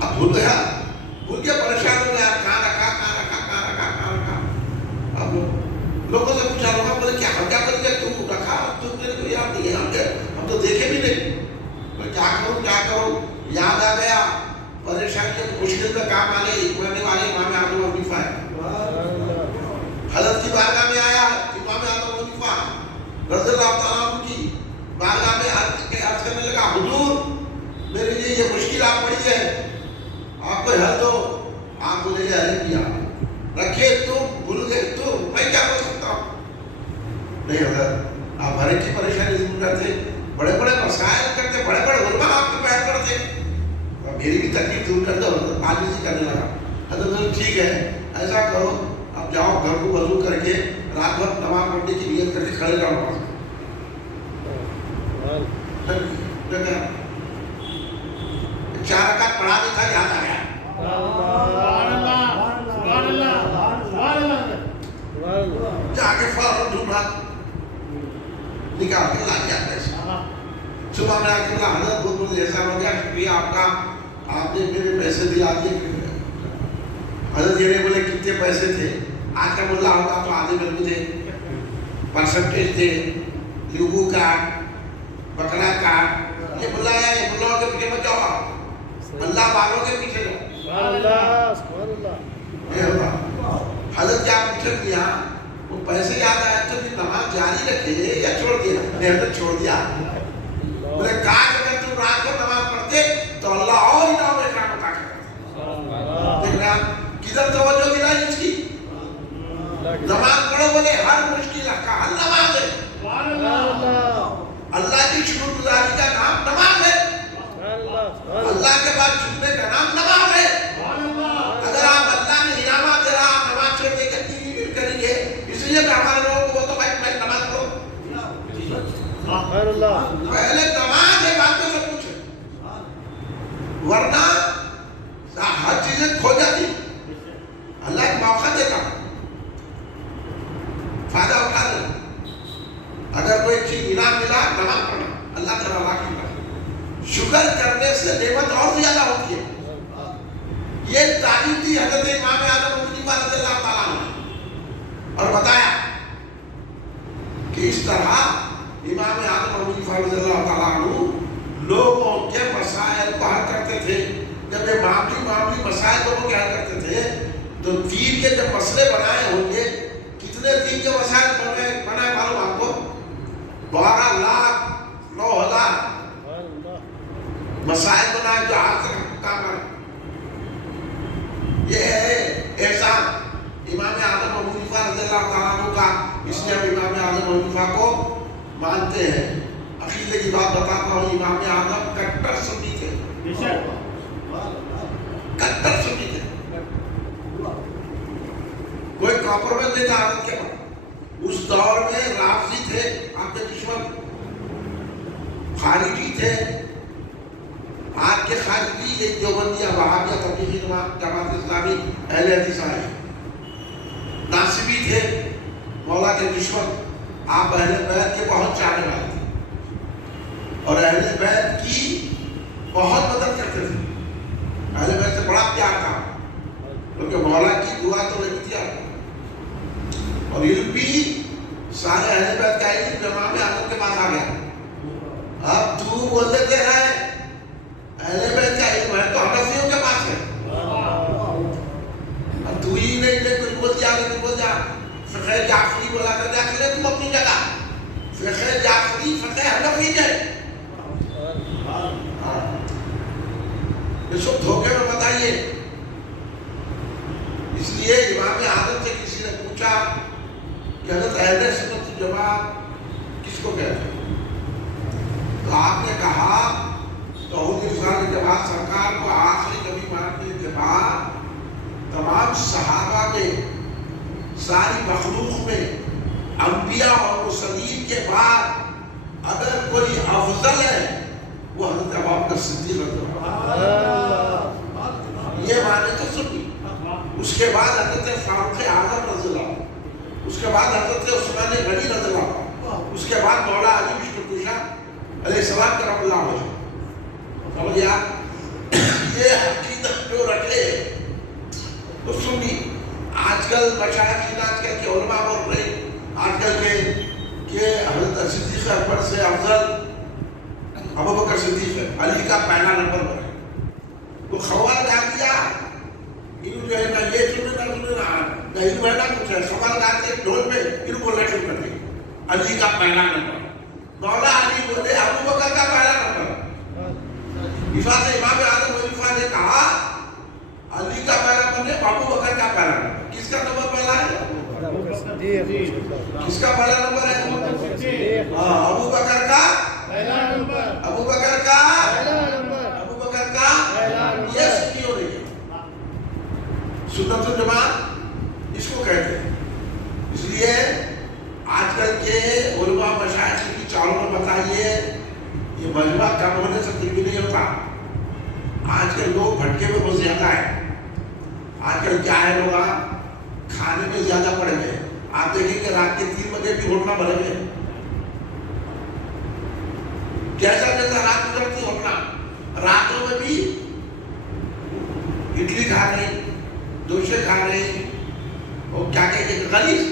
اب بھول گیا پریشان ہو گیا, کہاں رکھا. اب لوگوں سے پوچھا, لوگوں بولے کیا ہم کیا کریں گے, تم رکھا, تم میرے کو یاد نہیں ہے, ہم تو دیکھے بھی نہیں. میں کیا کروں, یاد آ گیا. پریشانی مشکل میں کام آنے والے امام اعظم ابو حنیفہ ہے. حضرت کی بارگاہ میں آیا امام اعظم ابو حنیفہ رضی اللہ تعالیٰ عنہ کی بارگاہ میں عرض کرنے لگا, حضور میرے لیے یہ مشکل آپ پڑی ہے, آپ کو حل دو. آپ بولے گے ارے کیا رکھے تم, بھول گئے تم, میں کیا کر سکتا ہوں. نہیں حضرت آپ ہر ایک کی پریشانی دور کرتے, بڑے بڑے مسائل کرتے, بڑے بڑے علماء آپ کو بیان کرتے, میری بھی تکلیف دور کر دو. عاجزی کرنے لگا. حضرت ٹھیک ہے ایسا کرو, اب جاؤ گھر کو وضو کر کے رات بھر نماز پڑھنے کی نیت کر کے کھڑے رہو. نماز 4 رکعت پڑھا دی تھا, یاد آ گیا. جا کے فوراً ڈھونڈا, نکال کے لا گیا پیسے. صبح میں آ کے بولا حضرت بہت بہت احسان ہو گیا, شکریہ آپ کا, آپ نے میرے پیسے دلا دیے. حضرت یہ بولے کتنے پیسے تھے, آج کا ملا ہوگا تو آدھے میرے کو دے, پرسنٹیج دے, لوگوں کا بکرا کا. یہ بلایا, یہ بلاؤ کے پیچھے بچاؤ, اللہ والوں کے پیچھے جاؤ. حضرت کیا پوچھ دیا, وہ پیسے یاد آئے تو بھی نماز جاری رکھے یا چھوڑ دیا. نہیں حضرت چھوڑ دیا. بولے کاش اگر تم رات کو نماز پڑھتے تو اللہ اور انعام اکرام عطا کرتا. دیکھ رہے آپ کدھر توجہ دلائی اس کی. نماز پڑھو بولے ہر مشکل کا حل نماز ہے. اللہ کی شکر گزاری کا نام نماز ہے. اللہ کے بعد جھکنے کا نام نماز ہے. اگر آپ اللہ نے انعامات دے رہا, آپ نماز چھوڑ کے کتنی بھی کریں گے, اس لیے کہ ہمارے لوگوں کو تو بھائی نماز پڑھو. پہلے نماز ہے, بعد میں سب کچھ ہے. ورنہ ہر چیزیں کھو جاتی. اللہ ایک موقع دیتا, فائدہ اٹھا لے. اگر کوئی چیز انعام ملا, نماز پڑھنا, اللہ تعالیٰ راکھی کرنا. شکر کرنے سے نعمت اور زیادہ ہوتی ہے. یہ تعلیم دی حضرت امام اعظم ابو حنیفہ رضی اللہ تعالیٰ عنہ, اور بتایا کہ اس طرح امام اعظم ابو حنیفہ رضی اللہ تعالیٰ عنہ لوگوں کے مسائل کو حل کرتے تھے. جب یہ معمولی مسائل لوگوں کے حل کرتے تھے تو دین کے جب مسئلے بنائے ہوں گے, کتنے دین کے مسائل بنائے معلوم آپ کو, 12,09,000 اعظم حنیفہ کو مانتے ہیں. عقیدے کی بات بتاتا ہوں. امام اعظم کٹر سنی تھے, کٹر سنی تھے, کوئی کمپرومائز نہیں تھا حضرت کے بعد. اس دور میں رافضی تھے آپ کے دشمن, خارجی تھے. آج کے خارجی ایک دیوبندیہ وہابیہ تبلیغی جماعت اسلامی اہل حدیث آئے. ناصبی تھے مولا کے دشمن. آپ اہل بیت کے بہت چاہنے والے تھے اور اہل بیت کی بہت مدد کرتے تھے. اہل بیت سے بڑا پیار تھا کیونکہ مولا کی دعا تو نہیں تھی. اور علم بھی سارے اہل بیت کا علم امام اعظم کے پاس آ گیا. اب تو بول دیتے ہیں اہل بیت کا علم ہے تو حنفیوں کے پاس ہے. اب تو ہی نہیں کچھ بول دیا نہیں بول دیا. فقہ جعفری بولا کر دیا کرے تم اپنی جگہ. فقہ جعفری فقہ حنفی ہے. یہ سب دھوکے میں بتائیے. اس لیے امام اعظم سے کسی نے پوچھا کہ حضرت اہل سنت جماعت کس کو کہتے ہیں؟ تو آپ نے کہا توحید رسالت کے بعد سرکار کو آخری نبی ماننے کے بعد تمام صحابہ میں, ساری مخلوق میں, انبیاء اور مرسلین کے بعد اگر کوئی افضل ہے وہ حضرت ابوبکر صدیق رضی اللہ عنہ. یہ معنی تو سنی. اس کے بعد حضرت فاروق اعظم رضی اللہ عنہ, اس کے بعد حضرت عثمان غنی رضی اللہ عنہ, اس کے بعد مولا علی مشکل کشا علیہ السلام کرم اللہ علیہ. سمجھ گیا؟ یہ حقیقت جو رکھے تو سنی. آج کل مشائخین, آج کل کے علماء بول رہے آج کل کے کہ حضرت صدیق اکبر سے افضل ابوبکر صدیق ہے, علی کا پہلا نمبر پر ہے. تو خوال ڈال دیا انہوں جو ہے نا یہ سننا نہ انہوں ہے نا کچھ ہے. خوال ڈال کے ڈھول میں انہوں بولنا شروع کر دیا علی کا پہلا نمبر. مولا علی بولے ابوبکر کا پہلا نمبر. وفا سے امام اعظم وفا نے کہا علی کا پہلا نمبر ہے, ابوبکر کا پہلا نمبر. کس کا نمبر پہلا ہے؟ کس کا پہلا نمبر ہے؟ ابوبکر کا پہلا نمبر. ابوبکر کا پہلا نمبر. ابوبکر کا پہلا نمبر. یہ سنی ہو رہی ہے. سنت الجماعت اس کو کہتے ہیں. اس لیے آج کل کے علماء مشائخ کی چالوں میں بتائیے یہ مجمع کم ہونے سے کچھ بھی نہیں ہوتا. آج کل لوگ بھٹکے میں بہت زیادہ ہے. آج کل کیا ہے, لوگ کھانے میں زیادہ پڑے گئے. آپ دیکھیں کہ رات کے 3 بجے بھی ہوٹل بھرے گئے. جیسا جیسا رات گزرتی ہوٹل, راتوں میں بھی اڈلی کھا رہے, دوشے کھا رہے, اور کیا کہتے ہیں غلیظ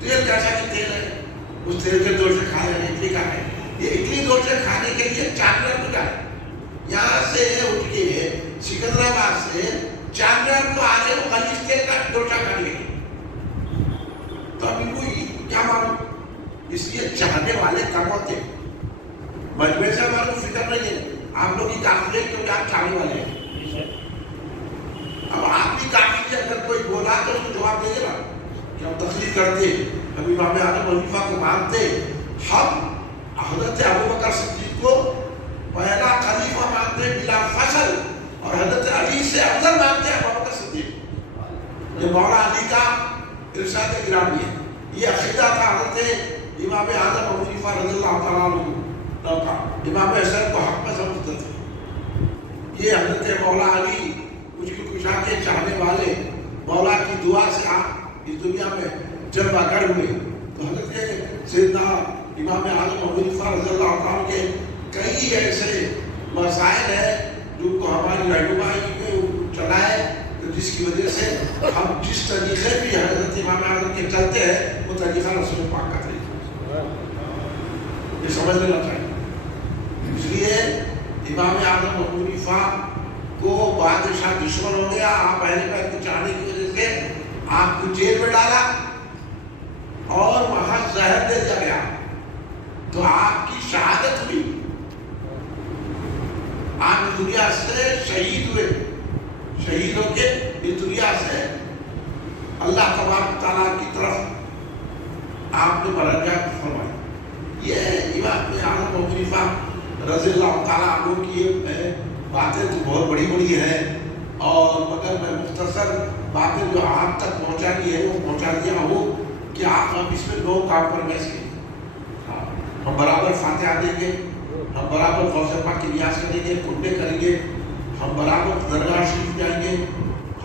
تیل, کیسا کہ تیل ہے اس تیل کے دوشے کھا رہے ہیں, اڈلی کھا رہے ہیں. یہ اڈلی دوشے کھانے کے لیے چاندر کو جائے, یہاں سے اٹھ کے سکندرآباد سے چاندر کو آ رہے وہ غلیظ تیل کا دوشا کھانے کے. تو اب ان کو کیا معلوم. اس لیے چاہنے والے کم ہوتے. مجمع سے ہمارے کو فکر نہیں ہے. آپ لوگ کی کافی ہے کیونکہ آپ چاہنے والے ہیں. اب آپ کی کافی ہے, اگر کوئی بولا تو اس کو جواب دے گا کہ ہم تقلید کرتے, ابھی امام اعظم حنیفہ کو مانتے. ہم حضرت ابوبکر صدیق کو پہلا خلیفہ مانتے بلا فصل, اور حضرت علی سے افضل مانتے ہیں ابوبکر صدیق. یہ مولا علی کا ارشاد گرامی ہے. یہ عقیدہ تھا حضرت امام اعظم حنیفہ رضی اللہ تعالیٰ عنہ کا. امام حسین کو حق میں سمجھتے تھے. یہ حضرت مولا علی مشکل کشا کے چاہنے والے مولا کی دعا سے آپ اس دنیا میں جلوہ گر ہوئے. تو حضرت سیدنا امام اعظم حنیفہ رضی اللہ عنہ کے کئی ایسے مسائل ہیں جو کو ہماری رہنمائی میں چلائے, تو جس کی وجہ سے ہم جس طریقے بھی حضرت امام اعظم کے چلتے ہیں وہ طریقہ رسول پاک کا طریقہ, یہ سمجھ لینا چاہیے. اس لیے امام اعظم حنیفہ کو بادشاہ دشمن ہو گیا. آپ اہل بیت کو چاہنے کی وجہ سے آپ کو جیل میں ڈالا اور وہاں زہر دے دیا گیا, تو آپ کی شہادت ہوئی. آپ دنیا سے شہید ہوئے. شہید ہو کے اس دنیا سے اللہ تبارک تعالیٰ کی طرف آپ نے مرجع فرمایا. یہ امام اعظم ابو حنیفہ رضی اللہ تعالیٰ عنہ کی باتیں تو بہت بڑی بڑی ہیں، اور مگر میں مختصر باتیں جو آپ تک پہنچانی ہے وہ پہنچا دیا ہوں کہ آپ اب اس میں 2 کام پر بحث کریں. ہم برابر فاتحہ دیں گے، ہم برابر غوث پاک کی نیاز کریں گے، خطبے کریں گے، ہم برابر درگاہ شریف جائیں گے،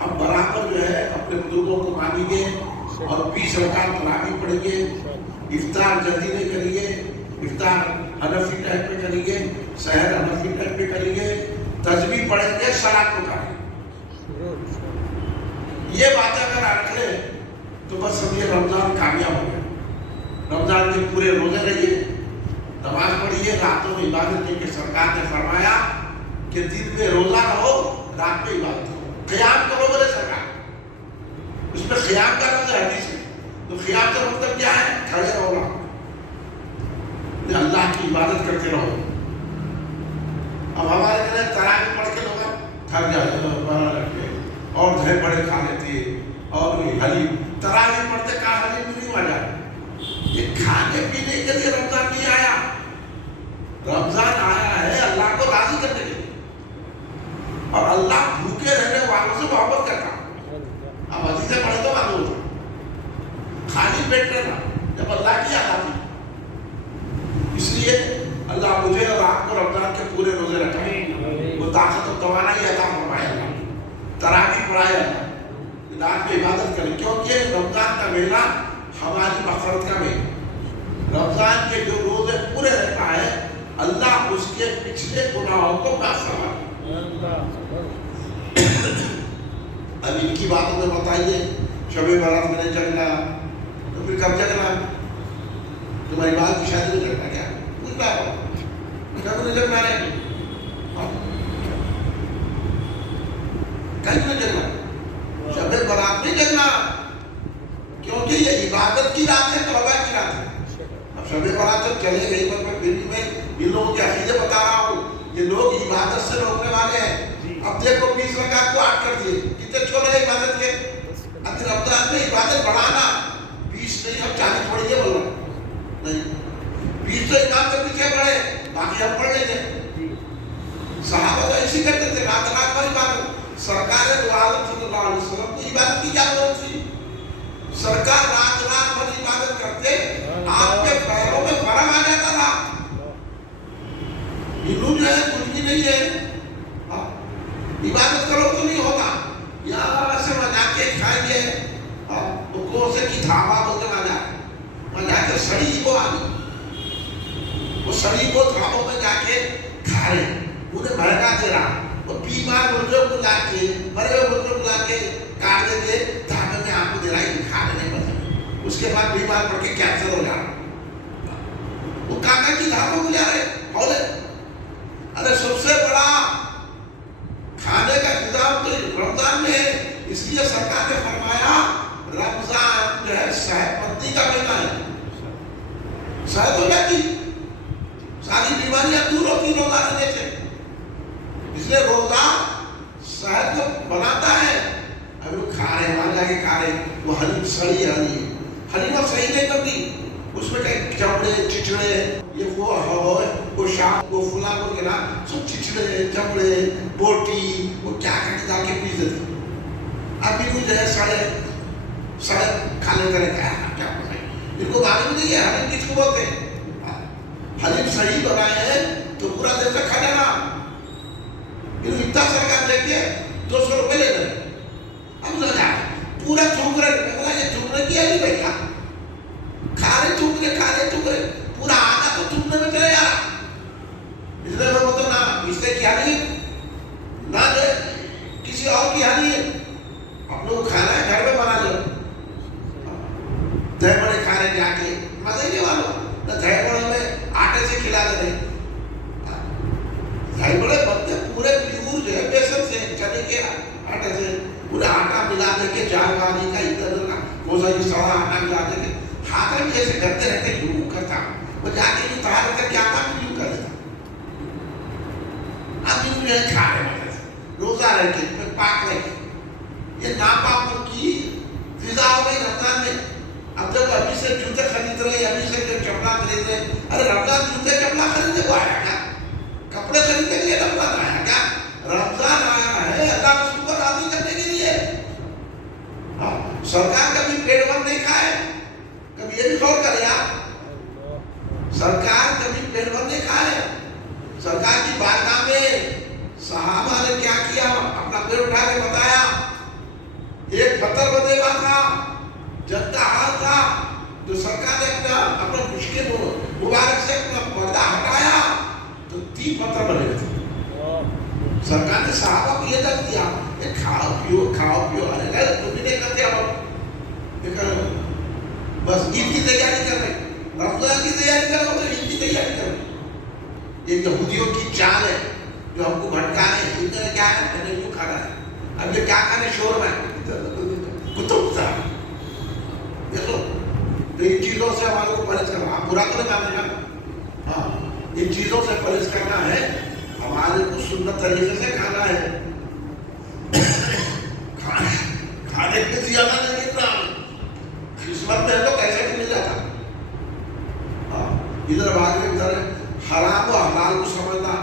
ہم برابر جو ہے اپنے بزرگوں کو مانیں گے اور 20 رکعت تراویح پڑھیں گے. افطار جلدی نہیں کریں گے، افطار حنفی ٹائپ پہ کریں گے، سحر حنفی ٹائپ پہ کریں گے، تسبیح پڑھیں گے، صلاۃ کو کریں گے. یہ باتیں اگر رکھ لیں تو بس سمجھے رمضان کامیاب ہو گیا. رمضان کے پورے روزے رہیے، نماز پڑھیے، راتوں میں عبادت کی. کہ سرکار نے فرمایا کہ دن میں روزہ رہو، رات میں عبادت کرو. قیام کرو بولے سرکار، اس میں قیام کا لفظ حدیث ہے. تو قیام کا مطلب کیا ہے؟ کھڑے رہو، اللہ کی عبادت کرتے رہو. اب ہمارے گھر تراویح پڑھ کے لوگ تھک جاتے اور دہے بڑے کھا لیتے اور حلیم. تراویح پڑھتے کا حلیم نہیں آ جائے. یہ کھانے پینے کے لیے رمضان نہیں آیا. رمضان آیا ہے اللہ کو راضی کرنے کے لیے، اور اللہ بھوکے رہنے والوں سے محبت کرتا. اب حدیثیں پڑھے تو معلوم ہوتا خالی پیٹ رہنا جب اللہ کی یاد آتی. اس لیے اللہ مجھے اور آپ کو رمضان کے پورے روزے رکھائے، وہ طاقت و توانائی عطا فرمائے. اللہ تراویح پڑھائے، اللہ رات میں عبادت کریں، کیونکہ رمضان کا مہینہ ہماری مغفرت کا مہینہ. رمضان کے جو روزے پورے رہتا ہے اللہ اس کے پچھلے گناہوں کو معاف فرماتا. اب ان کی باتوں میں بتائیے، شب برات میں نہیں جگنا تو پھر کب جگنا؟ تمہاری بات کی شادی نہیں کرنا کیا؟ کب نہیں جگنا رہے؟ کہیں نہیں جگنا، شب برات نہیں جگنا، کیونکہ یہ عبادت کی رات ہے، توبہ کی رات ہے. اب شب برات جب چلے گئی پر میں ان لوگوں کے عقیدے بتا رہا ہوں. یہ لوگ عبادت سے روکنے والے ہیں. اب دیکھو 20 رکعت کو 8 کر دیے، کتنے چھوڑ رہے عبادت کے؟ اب رمضان میں عبادت بڑھانا 20 نہیں، اب 40 پڑھیے بولو نہیں. 20 تو امام کے پیچھے پڑھے، باقی ہم پڑھ لیں گے. صحابہ تو ایسی کرتے تھے، رات رات بھر عبادت. سرکار دو عالم صلی اللہ علیہ وسلم کی عبادت کی کیا ضرورت تھی؟ سرکار رات رات بھر عبادت کرتے، آپ کے پیروں میں فرم آ جاتا تھا. ہندو جو ہے کچھ بھی نہیں ہے، عبادت کرو تو نہیں ہوتا. یہاں سے منا کے کھائیں گے، کو سے کی دھاوا بولتے منا کے سڑی کو آنی، وہ سڑی کو دھاووں میں جا کے کھا رہے، انہیں مہنگا دے رہا. وہ بیمار مرغوں کو لا کے، مرے ہوئے مرغوں کو لا کے کاٹ دے کے دھاوے میں آپ کو دے رہا ہے، کھانے نہیں پڑتا. اس کے بعد بیمار پڑ کے کینسر ہو جا رہا. وہ کاکا کی دھاووں کو لے رہے بولے. ارے سب سے بڑا کھانے کا انتظام تو رمضان میں ہے. اس لیے سرکار نے فرمایا رمضان جو ہے صحت مندی کا مہینہ ہے. صحت ہو جاتی، ساری بیماریاں دور ہوتی روزہ رہنے سے. اس لیے روزہ صحت کو بناتا ہے. اب لوگ کھا رہے ہیں، مان جا کے کھا رہے ہیں، وہ حلیم سڑی حلیم، حلیم اب صحیح نہیں کرتی. اس میں کہیں چمڑے چچڑے، یہ وہ شاپ، وہ فلاں کو کے نام سب چچڑے چمڑے بوٹی، وہ کیا کہیں ڈال کے پیس دیتے. ابھی کوئی جو ہے سڑے کھا لیتے رہتا ہے. کیا پتہ ہے ان کو معلوم نہیں ہے حلیم کس کو بولتے ہیں. حلیم صحیح بنائے ہیں تو پورا دن تک کھا جانا. اتنا سرکار دیکھیے 200 روپے لے رہے، اب نہ جا پورا تھوک رہے. بولا یہ تھوکنے کی ہے بھائی، کیا کھا رہے تھوک رہے پورا آدھا تو تھوکنے میں چلے جا رہا. اس لیے میں بولتا نہ اس سے کی حالی نہ کسی اور کی حالی ہے. آپ لوگ کھانا ہے گھر میں بنا لو. دہی بڑے کھا رہے جا کے مزے نہیں والوں نہ دہی بڑے میں آٹے سے کھلا دے رہے. دہی بڑے بنتے پورے پیور جو ہے بیسن سے، چنے کے آٹے سے پورا آٹا ملا دے کے چار باری کا ادھر کا کوزا کی سڑا آٹا ملا دے کے ہاتھ میں جیسے کرتے رہتے یوں کرتا. وہ جا کے یوں تیار کر کے آتا بھی یوں کر دیتا. اب یوں جو ہے کھا رہے مطلب روزہ رہ کے پاک رہ کے یہ ناپاکوں کی فضا ہو گئی رمضان میں. اب جب ابھی سے جوتے خریدتے ارے رمضان جوتے کپڑا خریدنے کو آیا کیا؟ کپڑے خریدنے کے لیے رمضان آیا کیا؟ رمضان آیا ہے اللہ رسول کو راضی کرنے کے لیے. سرکار کبھی پیٹ بھر نہیں کھائے. کبھی یہ بھی غور کرے آپ. سرکار کبھی پیٹ بھر نہیں کھائے. سرکار کی بارگاہ میں صحابہ نے کیا کیا؟ اپنا پیٹ اٹھا کے بتایا. ایک پتھر بدے گا تھا, جنگ کا حال تھا, تو سرکار نے اپنا مشکل مبارک سے اپنا پردہ ہٹایا تو 3 پتھر بنے تھے. سرکار نے صحابہ کو یہ درد دیا کہ کھاؤ پیو. ارے تم بھی نہیں کرتے اب, بس عید کی تیاری کر رہے, رمضان کی تیاری کر رہے, تو عید کی تیاری کر رہے. یہ یہودیوں کی چال ہے جو ہم کو بھٹکا رہے ہیں. ادھر کیا ہے, میں نے یوں کھانا ہے, اب یہ کیا کھانے شور میں کتب تھا. دیکھو تو ان چیزوں سے ہمارے کو پرہیز کرنا. آپ برا تو نہیں مانیں گا. ہاں, ان چیزوں سے پرہیز کرنا ہے. ہمارے کو سنت طریقے سے کھانا ہے. کھانے کے زیادہ نہیں اتنا قسمت میں تو کیسے بھی مل جاتا. ادھر بھاگ میں ادھر حرام و حلال کو سمجھنا.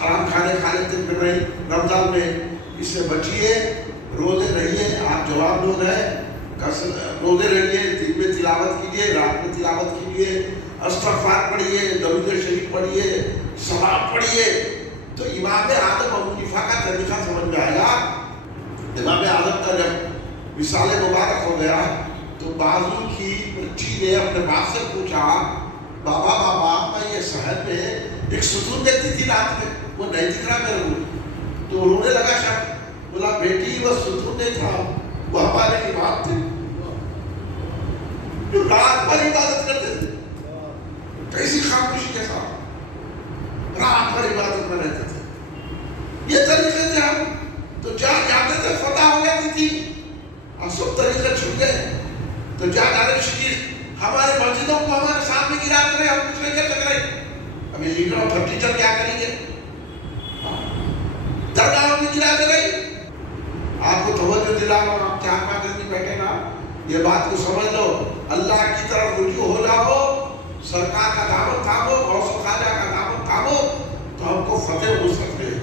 حرام کھانے کھانے پھر رہی رمضان میں, اس سے بچیے. روزے رہیے, آپ جواب لوگ ہیں, روزے رہیے, دن میں تلاوت کیجیے, رات میں تلاوت کیجیے, استغفار پڑھیے, درود شریف پڑھیے, ثواب پڑھیے. تو امام اعظم ابو حنیفہ کا طریقہ سمجھ میں آئے گا. امام اعظم کا جب وصال مبارک ہو گیا تو بازو کی بچی نے اپنے باپ سے پوچھا, بابا میں یہ شہر میں ایک ستون دیکھتی تھی رات میں, وہ نہیں دکھ رہا میرے کو. تو رونے لگا شاید. بولا بیٹی وہ ستون نہیں تھا, وہ ہمارے امام تھے جو رات بھر عبادت کرتے تھے. کیسی خاموشی کے ساتھ رات بھر عبادت میں رہتے تھے. یہ طریقے تھے ہم. تو جاتے تھے فتح ہو جاتی تھی, اور سب طریقے چھوٹ گئے. تو جانے شریف ہمارے مسجدوں کو ہمارے سامنے گرا کرے, ہم کچھ نہیں کر سک رہے. اب یہ لیڈر اور فرنیچر کیا کریں گے؟ درگاہوں میں گرا کرے. آپ کو توجہ دلا رہا ہوں, آپ 4-5 دن بیٹھے نا, یہ بات کو سمجھ لو. اللہ کی طرف رجوع ہو جاؤ, سرکار کا دعوت تھامو, غوث خواجہ کا دعوت تھامو, تو ہم کو فتح ہو سکتے ہیں.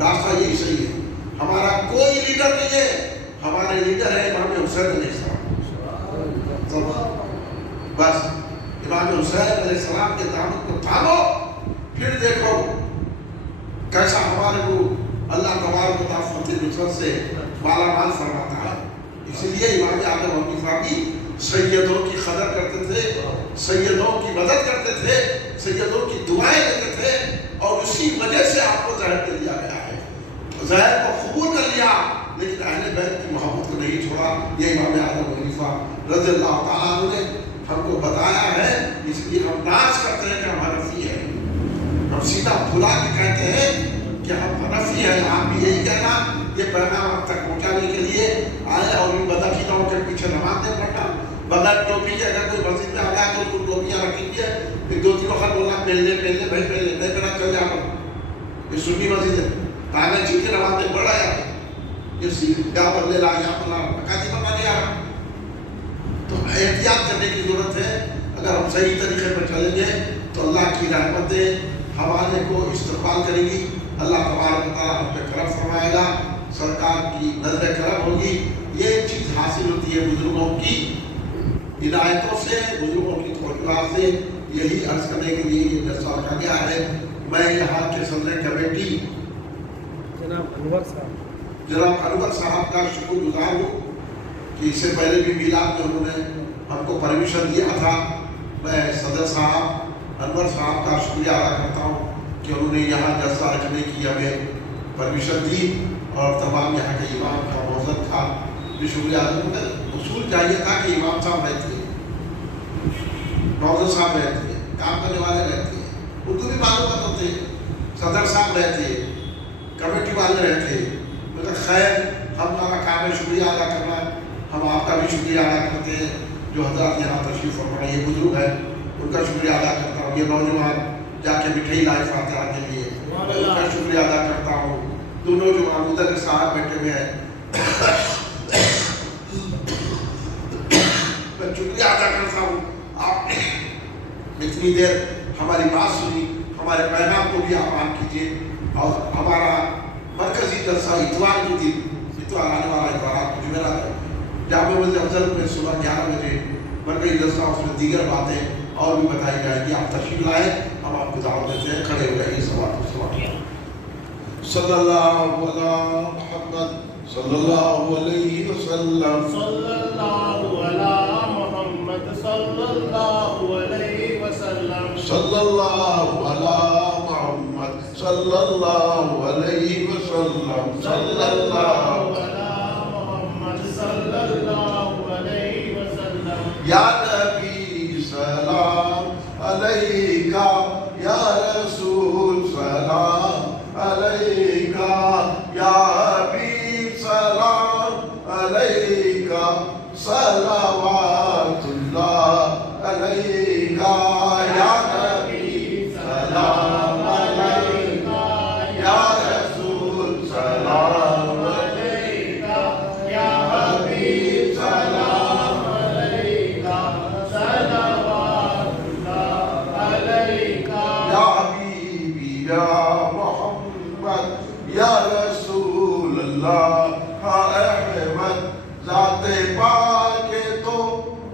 راستہ یہی صحیح ہے. ہمارا کوئی لیڈر نہیں ہے, ہمارے لیڈر ہے امام حسین علیہ السلام. بس امام حسین علیہ السلام کے دعوت کو تھامو, پھر دیکھو کیسا ہمارے کو اللہ تبارک و تعالیٰ فتح نصرت سے مالا مال فرماتا ہے. اس لیے امام اعظم ابو حنیفہ بھی سیدوں کی قدر کرتے تھے, سیدوں کی مدد کرتے تھے, سیدوں کی دعائیں دیتے تھے, اور اسی وجہ سے آپ کو ظاہر دے دیا گیا ہے. ظاہر کو قبول کر لیا, لیکن اہل بیت کی محبت کو نہیں چھوڑا. یہ امام اعظم ابو حنیفہ رضی اللہ تعالیٰ عنہ نے ہم کو بتایا ہے. اس لیے ہم ناز کرتے ہیں کہ ہم حنفی ہیں. ہم سیدھا بھلا کے کہتے ہیں کہ ہم حنفی ہیں. آپ بھی یہی کہنا. یہ پیغام آپ تک پہنچانے کے لیے آئے, اور ان بدعقیدوں کے پیچھے نماز نہیں پڑھنا. بغیر ٹوپی کے اگر کوئی مسجد میں آ گیا تو اس کو ٹوپیاں رکھی ہے, پھر 2-3 وقت بولنا پہلے بھائی پہلے نہیں کرنا, چل جا کر. یہ سنی مسجد ہے, تاکہ جن کے نماز میں پڑھ رہا ہے, یہ سیدھا بدلے لا یا بنا نکاتی پکا نہیں آ رہا. تو احتیاط کرنے کی ضرورت ہے. اگر ہم صحیح طریقے پر چلیں گے تو اللہ کی رحمتیں ہمارے کو استقبال کرے گی. اللہ تبارک و تعالیٰ ہم پہ کرم فرمائے گا, سرکار کی نظر کرم ہوگی. یہ چیز حاصل ہوتی ہے بزرگوں کی عنایتوں سے, بزرگوں کی توجہ سے. یہی عرض کرنے کے لیے یہ جلسہ رکھا گیا ہے. میں یہاں کے صدر کمیٹی جناب انور صاحب کا شکر گزار ہوں کہ اس سے پہلے بھی میلاد میں انہوں نے ہم کو پرمیشن دیا تھا. میں صدر صاحب انور صاحب کا شکریہ ادا کرتا ہوں کہ انہوں نے یہاں جلسہ رکھنے کی ہمیں پرمیشن دی, اور تمام یہاں کے امام کا معزز تھا بھی شکریہ ادا. اصول چاہیے تھا کہ امام صاحب رہتے ہیں, معزز صاحب رہتے ہیں, کام کرنے والے رہتے ہیں, ان کو بھی معلومات ہوتے ہیں, صدر صاحب رہتے ہیں, کمیٹی والے رہتے ہیں. مگر خیر ہمارا کام ہے شکریہ ادا کرنا. ہم آپ کا بھی شکریہ ادا کرتے ہیں جو حضرات یہاں تشریف فرمائے. یہ بزرگ ہے, ان کا شکریہ ادا کرتا ہوں. یہ نوجوان جا کے مٹھائی لائے فاتحہ کے لیے, ان کا شکریہ ادا کرتا ہوں. دونوں جو ادھر صاحب بیٹھے ہوئے ہیں, میں شکریہ ادا کرتا ہوں. آپ اتنی دیر ہماری بات سنی، ہمارے پیغام کو بھی آپ عام کیجیے، اور ہمارا مرکزی جلسہ اتوار کے دن، اتوار آنے والا اتوار آپ کو جمعرات ہے، جامع مسجد افضل میں صبح 11 بجے مرکزی جلسہ، اس میں دیگر باتیں اور بھی بتائی جائیں گی۔ آپ تشریف لائیں، ہم آپ کو دعوت دیتے ہیں، کھڑے ہو جائیے۔ صلی اللہ علی محمد صلی اللہ علیہ وسلم، صلی اللہ علی محمد صلی اللہ علیہ وسلم، صلی اللہ علی محمد صلی اللہ علیہ وسلم، صلی اللہ علی محمد صلی اللہ علیہ وسلم۔ یا نبی سلام علیکہ، یا رسول سلام علیکہ، یا حبیب سلام علیکہ، صلوات اللہ علیکہ، یا نبی سلام علیکہ، یا رسول سلام علیکہ، یا حبیب سلام علیکہ، صلوات اللہ علیکہ۔ یا حبیبی یا محمد یا رسول اللہ، ہاں احمد ذات پاک تو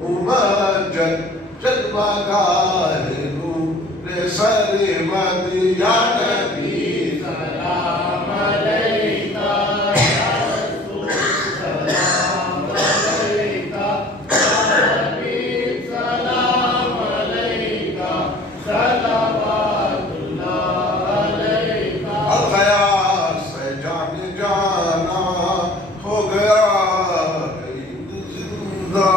امجد، جلوگاہ نور سرمد، یا نبی سلام علیکہ، یا رسول سلام علیکہ، یا حبیب سلام علیکہ، صلوات اللہ علیکہ۔ الخیال سے جان جانا ہو گیا زندہ،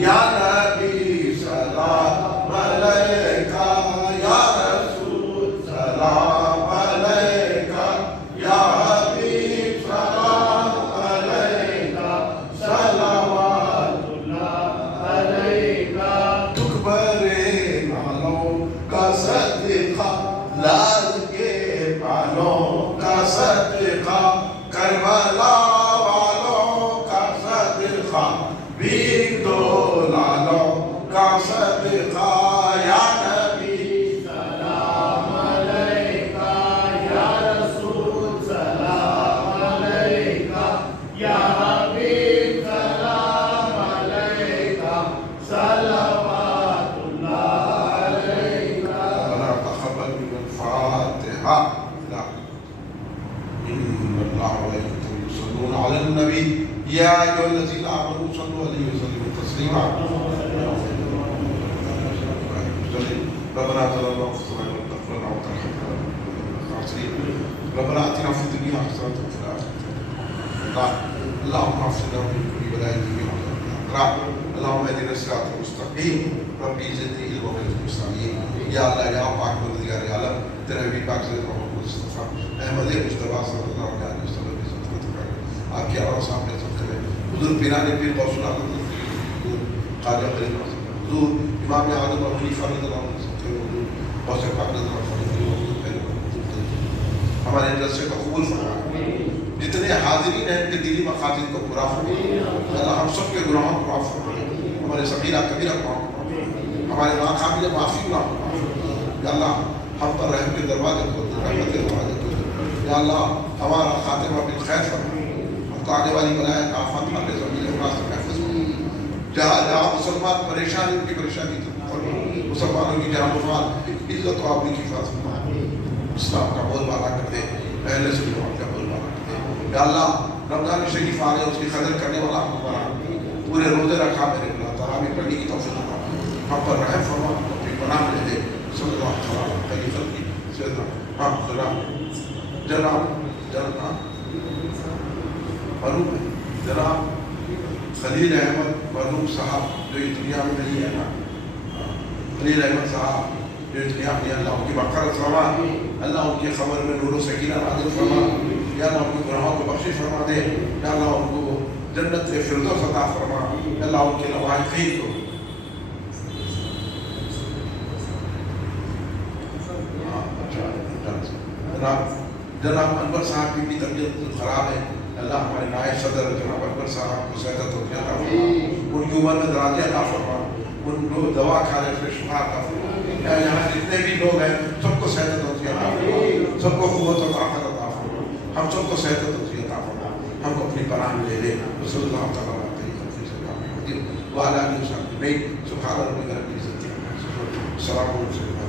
یا نبی سلام علیکہ، یا رسول سلام علیکہ، یا حبیب سلام علیکہ، صلوات اللہ علیکہ۔ دکھ بھرے نالوں کا صدقہ، لاز کے بالوں کا صدقہ، کربلا والوں کا صدقہ، بھیگ دو لالوں کا صدقہ، یا نبی سلام علیکہ، یا رسول سلام علیکہ، یا حبیب سلام علیکہ، صلوات اللہ علیکہ۔ ربنا تقبل من الفاتحة. لا. إن الله وملائكته يصلون على النبي يا أيها الذين آمنوا صلوا عليه وسلموا تسليما. ربنا ظلمنا أنفسنا وإن لم تغفر لنا وترحمنا لنكونن من الخاسرين. ربنا آتنا في الدنيا حسنة وفي الآخرة حسنة. اللهم اغفر من كل بلاء الدنيا والآخرة. اللهم اهدنا الصراط المستقيم. ربي زدني علما وارزقني الصالحين. یا اللہ یا پاک پروردگار عالم، تیرے نبی پاک صلی اللہ علیہ وسلم احمد مصطفیٰ صلی اللہ علیہ وسلم کی صدقت کرے، آپ کے آواز سامنے سب کرے، حضور پیران پیر غوث العظم، حضور خواجہ فرید حضور امام اعظم ابو حنیفہ رضی اللہ عنہ سب کرے، حضور غوث پاک رضی اللہ عنہ ہمارے جلسے کو قبول فرمائے، جتنے حاضرین ہیں ان کے دلی مقاصد کو پورا فرمائے، اللہ ہم سب کے گناہوں کو معاف فرمائے، ہمارے صغیرہ کبیرہ کو معاف فرمائے، ہمارے ناقابل معافی گناہ کو معاف فرمائے، یا اللہ ہم پر رحم کے دروازے کھول دے، رحمت کے دروازے کھول دے، یا اللہ ہمارا خاتمہ بالخیر فرمائے، ہم کو آنے والی بلائے آفات حافظ زمین امراض سے محفوظ فرمائے، جہاں جہاں مسلمان پریشان ان کی پریشانی دور فرمائے، مسلمانوں کی جان و مال عزت و آبرو کی حفاظت فرمائے، اسلام کا بول بالا کر دے، اہل سنت کا بول بالا کر دے، یا اللہ رمضان شریف آ رہے اس کی قدر کرنے والا ہم بنا، پورے روزے رکھا میرے اللہ تراویح پڑھنے کی توفیق عطا ہم پر رحم فرما، اپنی پناہ میں دے، صلی اللہ علیہ وسلم سیدنا ہاں جناب جناب خلیل احمد مرحوم صاحب جو اس دنیا میں نہیں ہے نا، خلیل احمد صاحب جو اس دنیا میں، اللہ ان کی مغفرت فرما، اللہ ان کی خبر میں نور و سکینہ نازل فرما، یا اللہ ان کے گناہوں کو بخشش فرما دے، یا اللہ ان کو جنت فردوس عطا فرما، یا اللہ ان کے لواحقین کو جناب انور صاحب کی بھی طبیعت خراب ہے، اللہ ہمارے نائب صدر جناب اکبر صاحب کو صحت و عطا فرما، ان کی عمر میں درازی عطا فرما، ان کو دوا کھانے سے شفا عطا فرما، یہاں جتنے بھی لوگ ہیں سب کو صحت و عطا فرما، سب کو قوت و طاقت عطا فرما، ہم سب کو صحت و عطا فرما، ہم کو اپنی پناہ میں لے لے، صلی اللہ تعالیٰ وعلیہ وسلم، سبحان ربک رب العزت عما یصفون، سلام علیکم۔